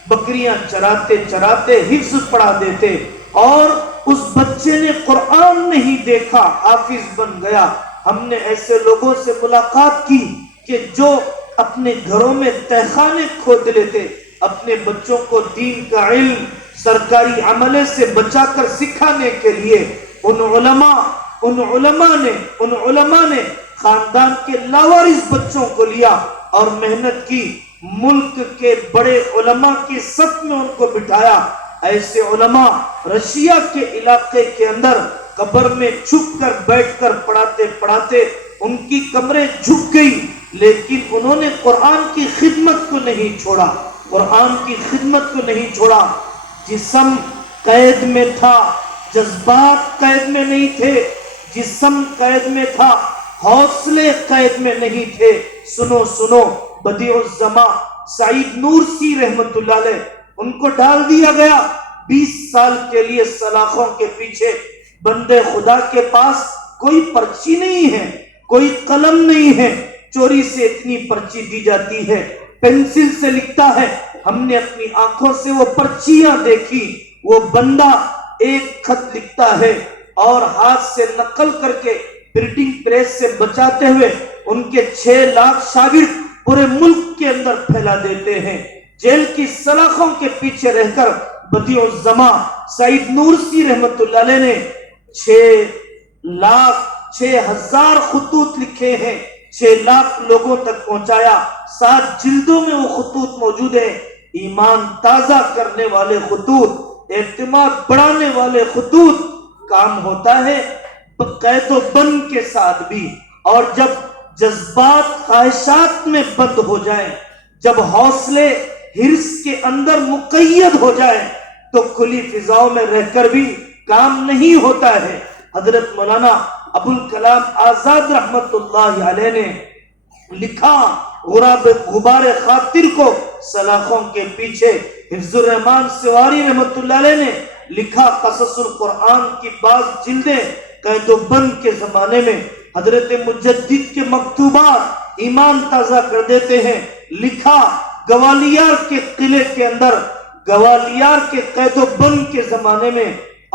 بکریاں چراتے چراتے حفظ پڑھا دیتے، اور اس بچے نے قرآن نہیں دیکھا، حافظ بن گیا۔ ہم نے ایسے لوگوں سے ملاقات کی کہ جو اپنے گھروں میں تہخانے کھود لیتے، اپنے بچوں کو دین کا علم سرکاری عملے سے بچا کر سکھانے کے لیے ان علماء نے خاندان کے لاوارث بچوں کو لیا اور محنت کی، ملک کے بڑے علماء کی صف میں ان کو بٹھایا۔ ایسے علماء رشیا کے علاقے کے اندر قبر میں چھپ کر بیٹھ کر پڑھاتے پڑھاتے ان کی کمریں جھک گئی، لیکن انہوں نے قرآن کی خدمت کو نہیں چھوڑا، قرآن کی خدمت کو نہیں چھوڑا۔ جسم قید میں تھا، جذبات قید میں نہیں تھے، جسم قید میں تھا، حوصلے قید میں نہیں تھے۔ سنو بدیع الزماں سعید نورسی رحمت اللہ علیہ، ان کو ڈال دیا گیا 20 سال کے لیے سلاخوں کے پیچھے۔ بندے خدا کے پاس کوئی پرچی نہیں ہے، کوئی قلم نہیں ہے، چوری سے اتنی پرچی دی جاتی ہے، پینسل سے لکھتا ہے۔ ہم نے اپنی آنکھوں سے وہ پرچیاں دیکھی، وہ بندہ ایک خط لکھتا ہے اور ہاتھ سے نقل کر کے پرنٹنگ پریس سے بچاتے ہوئے ان کے 6 لاکھ شاگرد پورے ملک کے اندر پھیلا دیتے ہیں۔ جیل کی سلاخوں کے پیچھے رہ کر بدیع الزماں سعید نورسی رحمت اللہ علیہ نے 6,000 خطوط لکھے ہیں، 6 لاکھ لوگوں تک پہنچایا۔ 7 جلدوں میں وہ خطوط موجود ہیں، ایمان تازہ کرنے والے خطوط، اعتماد بڑھانے والے خطوط۔ کام ہوتا ہے قید و بند کے ساتھ بھی، اور جب جذبات خواہشات میں بند ہو جائیں، جب حوصلے حرص کے اندر مقید ہو جائیں، تو کھلی فضاؤں میں رہ کر بھی کام نہیں ہوتا ہے۔ حضرت مولانا ابوالکلام آزاد رحمت اللہ علیہ نے لکھا غبار خاطر کو سلاخوں کے پیچھے، حفظ الرحمان سواری رحمت اللہ علیہ نے لکھا قصص القرآن کی بعض جلدیں قید و بند کے زمانے میں حضرت مجدد کے مکتوبات ایمان تازہ کر دیتے ہیں۔ لکھا گوالیار کے قلعے کے اندر، گوالیار کے قید و بند کے زمانے میں،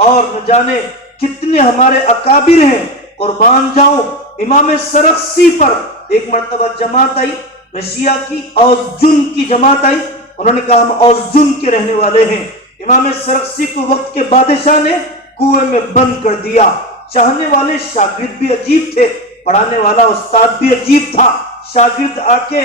اور نہ جانے کتنے ہمارے اکابر ہیں، قربان جاؤں۔ امام سرخسی پر ایک مرتبہ جماعت آئی، رشیا کی اوزجن کی جماعت آئی، انہوں نے کہا ہم اوزجن کے رہنے والے ہیں۔ امام سرخسی کو وقت کے بادشاہ نے کنویں میں بند کر دیا۔ چاہنے والے شاگرد بھی عجیب تھے، پڑھانے والا استاد بھی عجیب تھا۔ شاگرد آ کے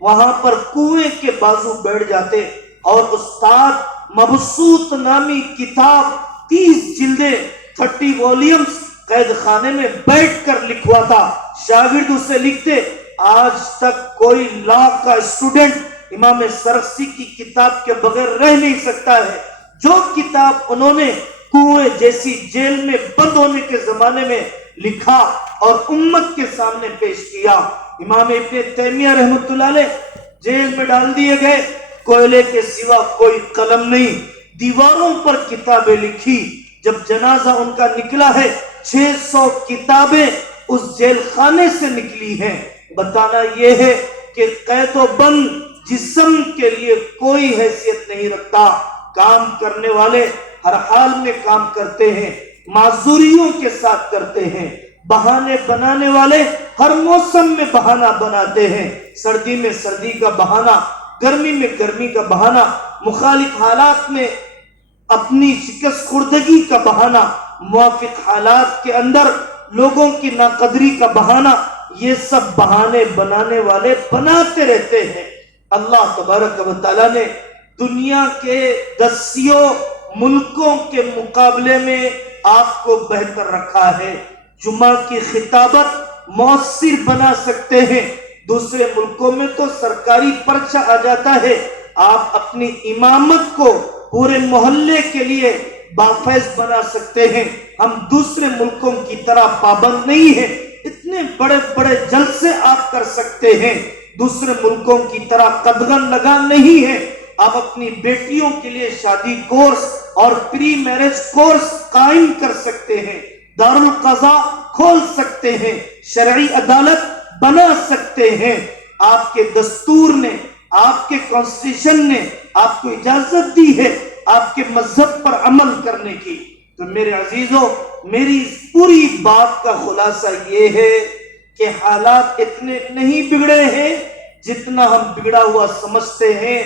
وہاں پر کنویں کے بازو بیٹھ جاتے، اور استاد مبسوط نامی کتاب 30 جلدیں 30 والیومز قید خانے میں بیٹھ کر لکھواتا۔ شاگرد اسے لکھتے۔ آج تک کوئی لا کا اسٹوڈنٹ امام سرخسی کی کتاب کے بغیر رہ نہیں سکتا ہے۔ جو کتاب انہوں نے کنویں جیسی جیل میں بند ہونے کے زمانے میں لکھا اور امت کے سامنے پیش کیا۔ امام ابن تیمیہ رحمت اللہ علیہ جیل میں ڈال دیے گئے، کوئلے کے سوا کوئی قلم نہیں، دیواروں پر کتابیں لکھی۔ جب جنازہ ان کا نکلا ہے 600 کتابیں اس جیل خانے سے نکلی ہیں۔ بتانا یہ ہے کہ قید و بند جسم کے لیے کوئی حیثیت نہیں رکھتا۔ کام کرنے والے ہر حال میں کام کرتے ہیں، معذوریوں کے ساتھ کرتے ہیں۔ بہانے بنانے والے ہر موسم میں بہانہ بناتے ہیں، سردی میں سردی کا بہانہ، گرمی میں گرمی کا بہانہ، مخالف حالات میں اپنی شکست خوردگی کا بہانہ، موافق حالات کے اندر لوگوں کی ناقدری کا بہانہ۔ یہ سب بہانے بنانے والے بناتے رہتے ہیں۔ اللہ تبارک و تعالیٰ نے دنیا کے 10 ملکوں کے مقابلے میں آپ کو بہتر رکھا ہے۔ جمعہ کی خطابت مؤثر بنا سکتے ہیں، دوسرے ملکوں میں تو سرکاری پرچہ آ جاتا ہے۔ آپ اپنی امامت کو پورے محلے کے لیے بافیض بنا سکتے ہیں۔ ہم دوسرے ملکوں کی طرح پابند نہیں ہیں، اتنے بڑے بڑے جلسے آپ کر سکتے ہیں، دوسرے ملکوں کی طرح قدغن لگا نہیں ہے۔ آپ اپنی بیٹیوں کے لیے شادی کورس اور پری میرج کورس قائم کر سکتے ہیں، دارالقضاء کھول سکتے ہیں، شرعی عدالت بنا سکتے ہیں۔ آپ کے دستور نے، آپ کے کانسٹیٹیوشن نے آپ کو اجازت دی ہے آپ کے مذہب پر عمل کرنے کی، تو میرے عزیزوں میری پوری بات کا خلاصہ یہ ہے کہ حالات اتنے نہیں بگڑے ہیں جتنا ہم بگڑا ہوا سمجھتے ہیں،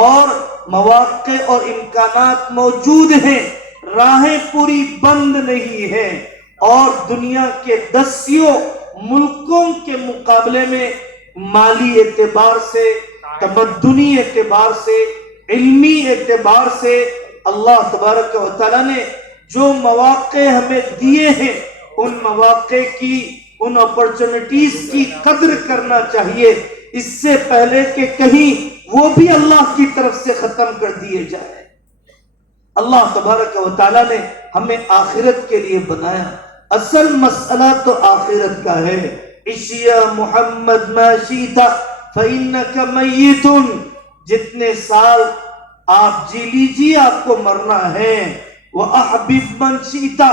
اور مواقع اور امکانات موجود ہیں، راہیں پوری بند نہیں ہیں، اور دنیا کے 10 ملکوں کے مقابلے میں مالی اعتبار سے، تمدنی اعتبار سے، علمی اعتبار سے اللہ تبارک و تعالیٰ نے جو مواقع ہمیں دیے ہیں ان مواقع کی، ان اپرچونٹیز کی قدر کرنا چاہیے، اس سے پہلے کہ کہیں وہ بھی اللہ کی طرف سے ختم کر دیے جائے۔ اللہ تبارک و تعالیٰ نے ہمیں آخرت کے لیے بنایا، اصل مسئلہ تو آخرت کا ہے۔ عشیا محمد ما شئت فإنک میت، جتنے سال آپ جی لیجیے آپ کو مرنا ہے۔ وَأَحْبِبْ مَنْ شِئْتَ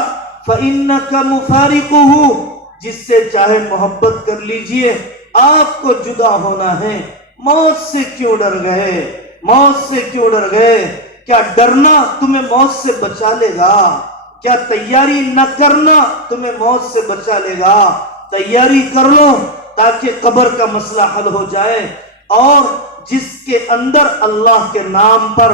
فَإِنَّكَ مُفَارِقُهُ، جس سے چاہے محبت کر لیجئے آپ کو جدا ہونا ہے۔ موت سے کیوں ڈر گئے؟ موت سے کیوں ڈر گئے؟ کیا ڈرنا تمہیں موت سے بچا لے گا؟ کیا تیاری نہ کرنا تمہیں موت سے بچا لے گا؟ تیاری کر لو تاکہ قبر کا مسئلہ حل ہو جائے، اور جس کے اندر اللہ کے نام پر،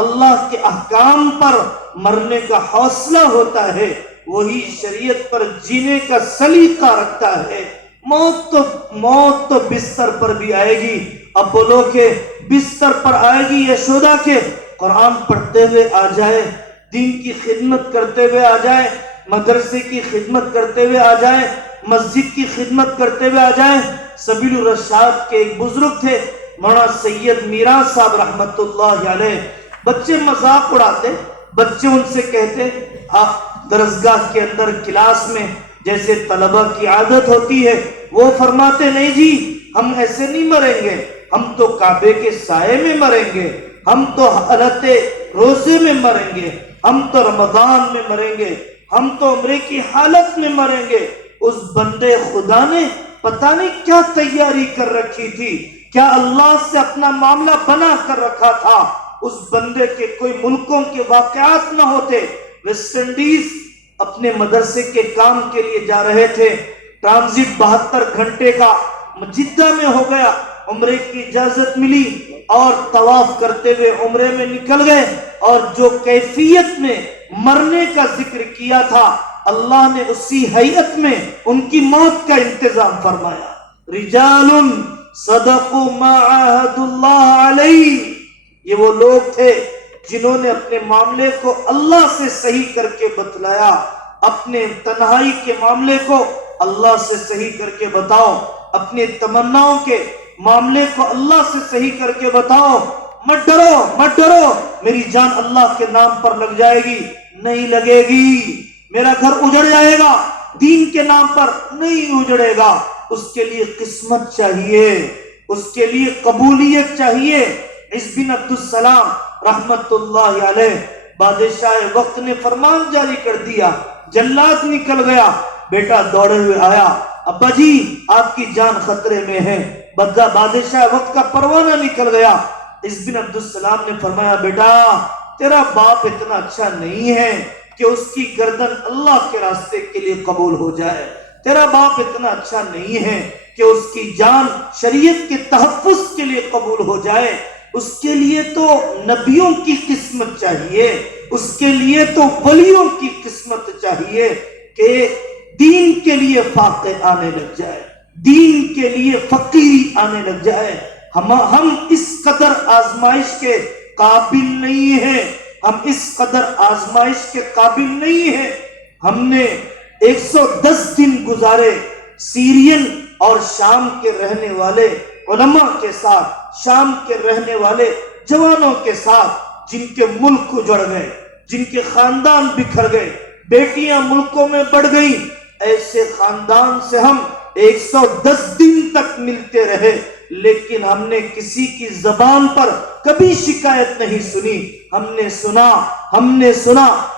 اللہ کے احکام پر مرنے کا حوصلہ ہوتا ہے وہی شریعت پر جینے کا سلیقہ رکھتا ہے۔ موت تو بستر پر بھی آئے گی، اپولو کے بستر پر آئے گی، یشودا کے قرآن پڑھتے ہوئے آ جائے، دین کی خدمت کرتے ہوئے آ جائے، مدرسے کی خدمت کرتے ہوئے آ جائے، مسجد کی خدمت کرتے ہوئے آ جائے۔ سبیل الرشاد کے ایک بزرگ تھے مولانا سید میراث صاحب رحمت اللہ علیہ، بچے مذاق اڑاتے، بچے ان سے کہتے درسگاہ کے اندر کلاس میں جیسے طلبہ کی عادت ہوتی ہے، وہ فرماتے نہیں جی ہم ایسے نہیں مریں گے، ہم تو کعبے کے سائے میں مریں گے، ہم تو حالت روزے میں مریں گے، ہم تو رمضان میں مریں گے، ہم تو عمرے کی حالت میں مریں گے۔ اس بندے خدا نے پتہ نہیں کیا تیاری کر رکھی تھی، کیا اللہ سے اپنا معاملہ بنا کر رکھا تھا، اس بندے کے کوئی ملکوں کے واقعات نہ ہوتے۔ ویسٹ انڈیز اپنے مدرسے کے کام کے لیے جا رہے تھے، ٹرانزٹ 72 گھنٹے کا جدہ میں ہو گیا، عمرے کی اجازت ملی اور طواف کرتے ہوئے عمرے میں نکل گئے، اور جو کیفیت میں مرنے کا ذکر کیا تھا اللہ نے اسی حیت میں ان کی موت کا انتظام فرمایا۔ رجال صدقوا ما عاهدوا اللہ علیہ، یہ وہ لوگ تھے جنہوں نے اپنے معاملے کو اللہ سے صحیح کر کے بتلایا۔ اپنے تنہائی کے معاملے کو اللہ سے صحیح کر کے بتاؤ، اپنے تمناؤں کے معاملے کو اللہ سے صحیح کر کے بتاؤ۔ مت ڈرو مت ڈرو، میری جان اللہ کے نام پر لگ جائے گی، نہیں لگے گی۔ میرا گھر اجڑ جائے گا، دین کے نام پر نہیں اجڑے گا۔ اس کے لیے قسمت چاہیے، اس کے لیے قبولیت چاہیے۔ عز بن عبد السلام رحمت اللہ علیہ، بادشاہ وقت نے فرمان جاری کر دیا، جلاد نکل گیا، بیٹا دوڑے ہوئے آیا، ابا جی آپ کی جان خطرے میں ہے۔ بادشاہ وقت کا پروانہ نکل گیا۔ عز بن عبد السلام نے فرمایا بیٹا تیرا باپ اتنا اچھا نہیں ہے کہ اس کی گردن اللہ کے راستے کے لیے قبول ہو جائے، تیرا باپ اتنا اچھا نہیں ہے کہ اس کی جان شریعت کے تحفظ کے لیے قبول ہو جائے۔ اس کے لیے تو نبیوں کی قسمت چاہیے، اس کے لیے تو ولیوں کی قسمت چاہیے کہ دین کے لیے فاقے آنے لگ جائے، دین کے لیے فقیری آنے لگ جائے۔ ہم اس قدر آزمائش کے قابل نہیں ہیں، ہم اس قدر آزمائش کے قابل نہیں ہیں۔ ہم نے 110 دن گزارے سیرین اور شام کے رہنے والے علماء کے ساتھ، شام کے رہنے والے جوانوں کے ساتھ، جن کے ملک اجڑ گئے، جن کے خاندان بکھر گئے، بیٹیاں ملکوں میں بڑھ گئیں، ایسے خاندان سے ہم 110 دن تک ملتے رہے، لیکن ہم نے کسی کی زبان پر کبھی شکایت نہیں سنی. ہم نے سنا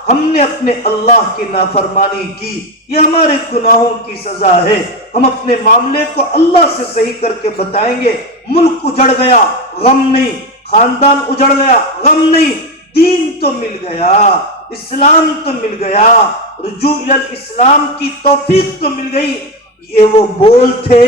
ہم نے اپنے اللہ کی نافرمانی کی. یہ ہمارے گناہوں کی سزا ہے. ہم اپنے معاملے کو اللہ سے صحیح کر کے بتائیں گے. ملک اجڑ گیا غم نہیں, خاندان اجڑ گیا غم نہیں, دین تو مل گیا, اسلام تو مل گیا, رجوع الاسلام کی توفیق تو مل گئی. یہ وہ بول تھے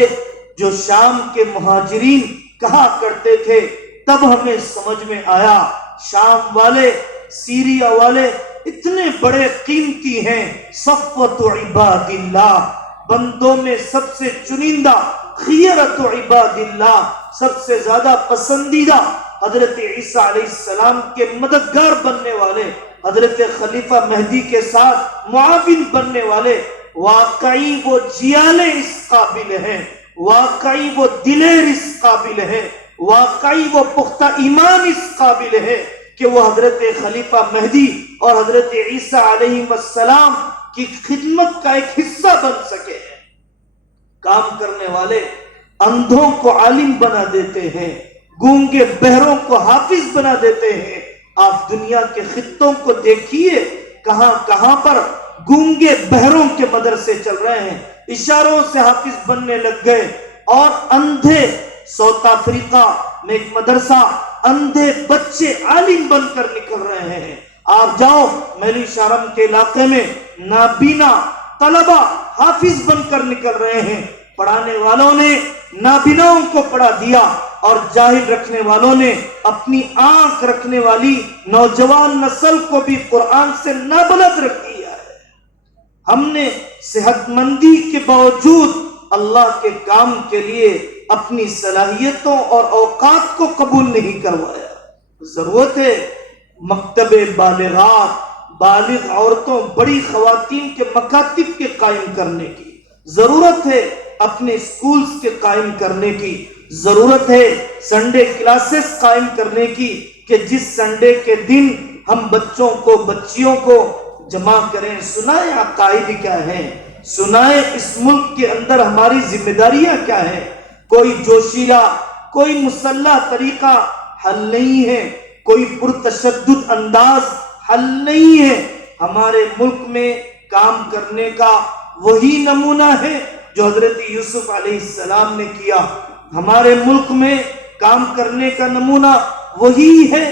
جو شام کے مہاجرین کہا کرتے تھے. تب ہمیں سمجھ میں آیا شام والے, سیریا والے اتنے بڑے قیمتی ہیں. صفوت عباد اللہ, بندوں میں سب سے چنندہ, خیرت عباد اللہ, سب سے زیادہ پسندیدہ, حضرت عیسیٰ علیہ السلام کے مددگار بننے والے, حضرت خلیفہ مہدی کے ساتھ معاون بننے والے. واقعی وہ جیالے اس قابل ہیں, واقعی وہ دلیر اس قابل ہیں, واقعی وہ پختہ ایمان اس قابل ہے کہ وہ حضرت خلیفہ مہدی اور حضرت عیسیٰ علیہ السلام کی خدمت کا ایک حصہ بن سکے ہیں. کام کرنے والے اندھوں کو عالم بنا دیتے ہیں, گونگے بہروں کو حافظ بنا دیتے ہیں. آپ دنیا کے خطوں کو دیکھیے, کہاں کہاں پر گونگے بہروں کے مدرسے چل رہے ہیں, اشاروں سے حافظ بننے لگ گئے. اور اندھے, ساؤتھ افریقہ میں ایک مدرسہ, اندھے بچے عالم بن کر نکل رہے ہیں. آپ جاؤ میلی شارم کے علاقے میں, نابینا طلبہ حافظ بن کر نکل رہے ہیں. پڑھانے والوں نے نابیناؤں کو پڑھا دیا اور جاہل رکھنے والوں نے اپنی آنکھ رکھنے والی نوجوان نسل کو بھی قرآن سے نابلد رکھ دیا ہے. ہم نے صحت مندی کے باوجود اللہ کے کام کے لیے اپنی صلاحیتوں اور اوقات کو قبول نہیں کروایا. ضرورت ہے مکتب بالغات, بالغ عورتوں, بڑی خواتین کے مکاتب کے قائم کرنے کی. ضرورت ہے اپنے اسکولز کے قائم کرنے کی. ضرورت ہے سنڈے کلاسز قائم کرنے کی کہ جس سنڈے کے دن ہم بچوں کو, بچیوں کو جمع کریں. سنائیں عقائد کیا ہیں, سنائیں اس ملک کے اندر ہماری ذمہ داریاں کیا ہیں. کوئی جوشیلا, کوئی مسلح طریقہ حل نہیں ہے, کوئی پرتشدد انداز حل نہیں ہے. ہمارے ملک میں کام کرنے کا وہی نمونہ ہے جو حضرت یوسف علیہ السلام نے کیا. ہمارے ملک میں کام کرنے کا نمونہ وہی ہے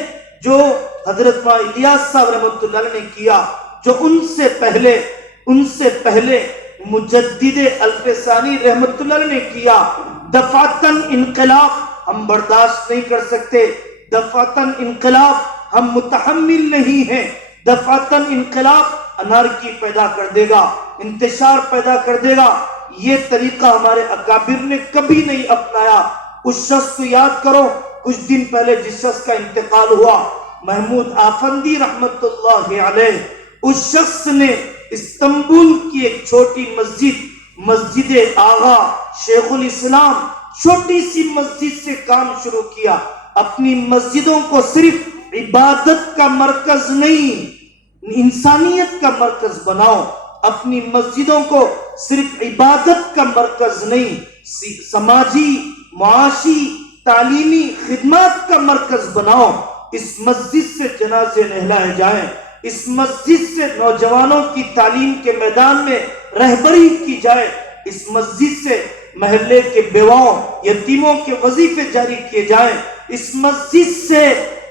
جو حضرت الیاس صاحب رحمۃ اللہ علیہ نے کیا, جو ان سے پہلے مجدد الفسانی رحمۃ اللہ علیہ نے کیا. دفعتاً انقلاب ہم برداشت نہیں کر سکتے, دفعتاً انقلاب ہم متحمل نہیں ہیں. دفعتاً انقلاب انارکی پیدا کر دے گا, انتشار پیدا کر دے گا. یہ طریقہ ہمارے اکابر نے کبھی نہیں اپنایا. اس شخص کو یاد کرو کچھ دن پہلے جس شخص کا انتقال ہوا, محمود آفندی رحمت اللہ علیہ. اس شخص نے استنبول کی ایک چھوٹی مسجد آغا شیخ الاسلام, چھوٹی سی مسجد سے کام شروع کیا. اپنی مسجدوں کو صرف عبادت کا مرکز نہیں, انسانیت کا مرکز بناؤ. اپنی مسجدوں کو صرف عبادت کا مرکز نہیں, سماجی, معاشی, تعلیمی خدمات کا مرکز بناؤ. اس مسجد سے جنازے نہلائے جائیں, اس مسجد سے نوجوانوں کی تعلیم کے میدان میں رہبری کی جائے, اس مسجد سے محلے کے بیواؤں, یتیموں کے وظیفے جاری کیے جائیں, اس مسجد سے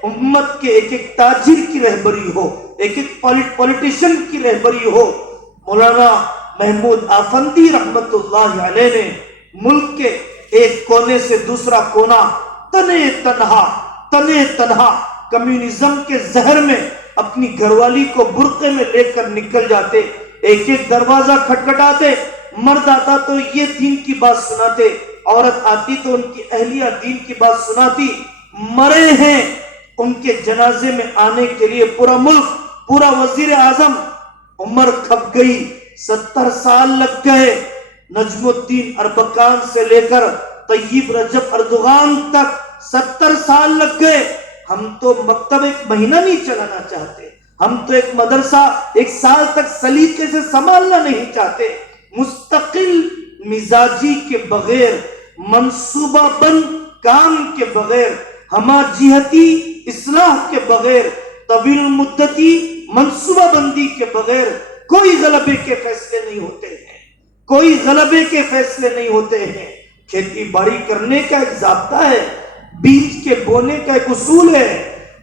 امت کے ایک ایک تاجر کی رہبری ہو, ایک ایک پولیٹیشن کی رہبری ہو. مولانا محمود آفندی رحمت اللہ علیہ نے ملک کے ایک کونے سے دوسرا کونا تنے تنہا کمیونزم کے زہر میں اپنی گھر والی کو برقعے میں لے کر نکل جاتے. ایک ایک دروازہ کھٹکھٹاتے, مرد آتا تو یہ دین کی بات سناتے, عورت آتی تو ان کی اہلیہ دین کی بات سناتی. مرے ہیں ان کے جنازے میں آنے کے لیے پورا ملک, پورا وزیر اعظم. عمر کھپ گئی, 70 سال لگ گئے. نجم الدین اربکان سے لے کر طیب رجب اردوغان تک 70 سال لگ گئے. ہم تو مکتب ایک مہینہ نہیں چلانا چاہتے, ہم تو ایک مدرسہ 1 سال تک سلیقے سے سنبھالنا نہیں چاہتے. مستقل مزاجی کے بغیر منصوبہ بند کام کے بغیر، ہمہ جہتی اصلاح کے بغیر، طویل مدتی منصوبہ بندی کے بغیر کوئی غلبے کے فیصلے نہیں ہوتے ہیں، کوئی غلبے کے فیصلے نہیں ہوتے ہیں۔ کھیتی باڑی کرنے کا ایک ضابطہ ہے، بیج کے بونے کا ایک اصول ہے،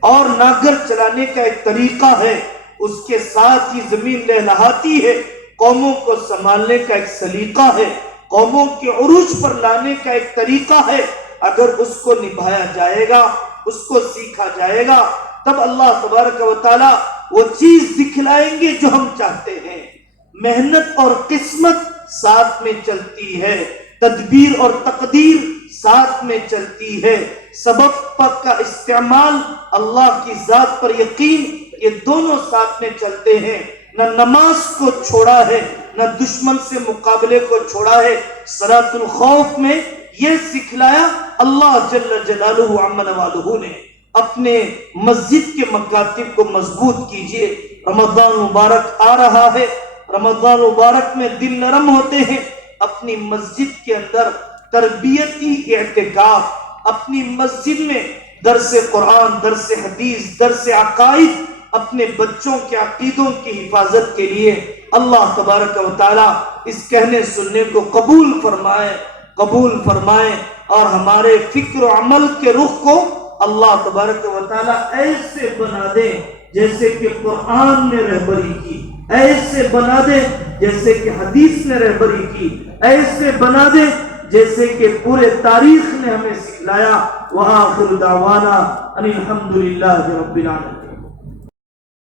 اور ناگر چلانے کا ایک طریقہ ہے، اس کے ساتھ ہی زمین لہلہاتی ہے، قوموں کو سنبھالنے کا ایک سلیقہ ہے، قوموں کے عروج پر لانے کا ایک طریقہ ہے۔ اگر اس کو نبھایا جائے گا، اس کو سیکھا جائے گا، تب اللہ تبارک و تعالی وہ چیز دکھلائیں گے جو ہم چاہتے ہیں۔ محنت اور قسمت ساتھ میں چلتی ہے، تدبیر اور تقدیر ساتھ میں چلتی ہے، سبب کا استعمال، اللہ کی ذات پر یقین، یہ دونوں ساتھ میں چلتے ہیں۔ نہ نماز کو چھوڑا ہے، نہ دشمن سے مقابلے کو چھوڑا ہے۔ صلاۃ الخوف میں یہ سکھلایا اللہ جل جلالہ عم نوالہ نے۔ اپنے مسجد کے مکاتب کو مضبوط کیجئے، رمضان مبارک آ رہا ہے، رمضان مبارک میں دل نرم ہوتے ہیں۔ اپنی مسجد کے اندر تربیتی اعتکاف، اپنی مسجد میں درس قرآن، درس حدیث، درس عقائد، اپنے بچوں کے عقیدوں کی حفاظت کے لیے اللہ تبارک و تعالی اس کہنے سننے کو قبول فرمائے اور ہمارے فکر و عمل کے رخ کو اللہ تبارک و تعالی ایسے بنا دے جیسے کہ قرآن نے رہبری کی، ایسے بنا دے جیسے کہ حدیث نے رہبری کی، ایسے بنا دے جیسے کہ پورے تاریخ نے ہمیں سکھلایا۔ وآخر دعوانا ان الحمد للہ رب العالمین۔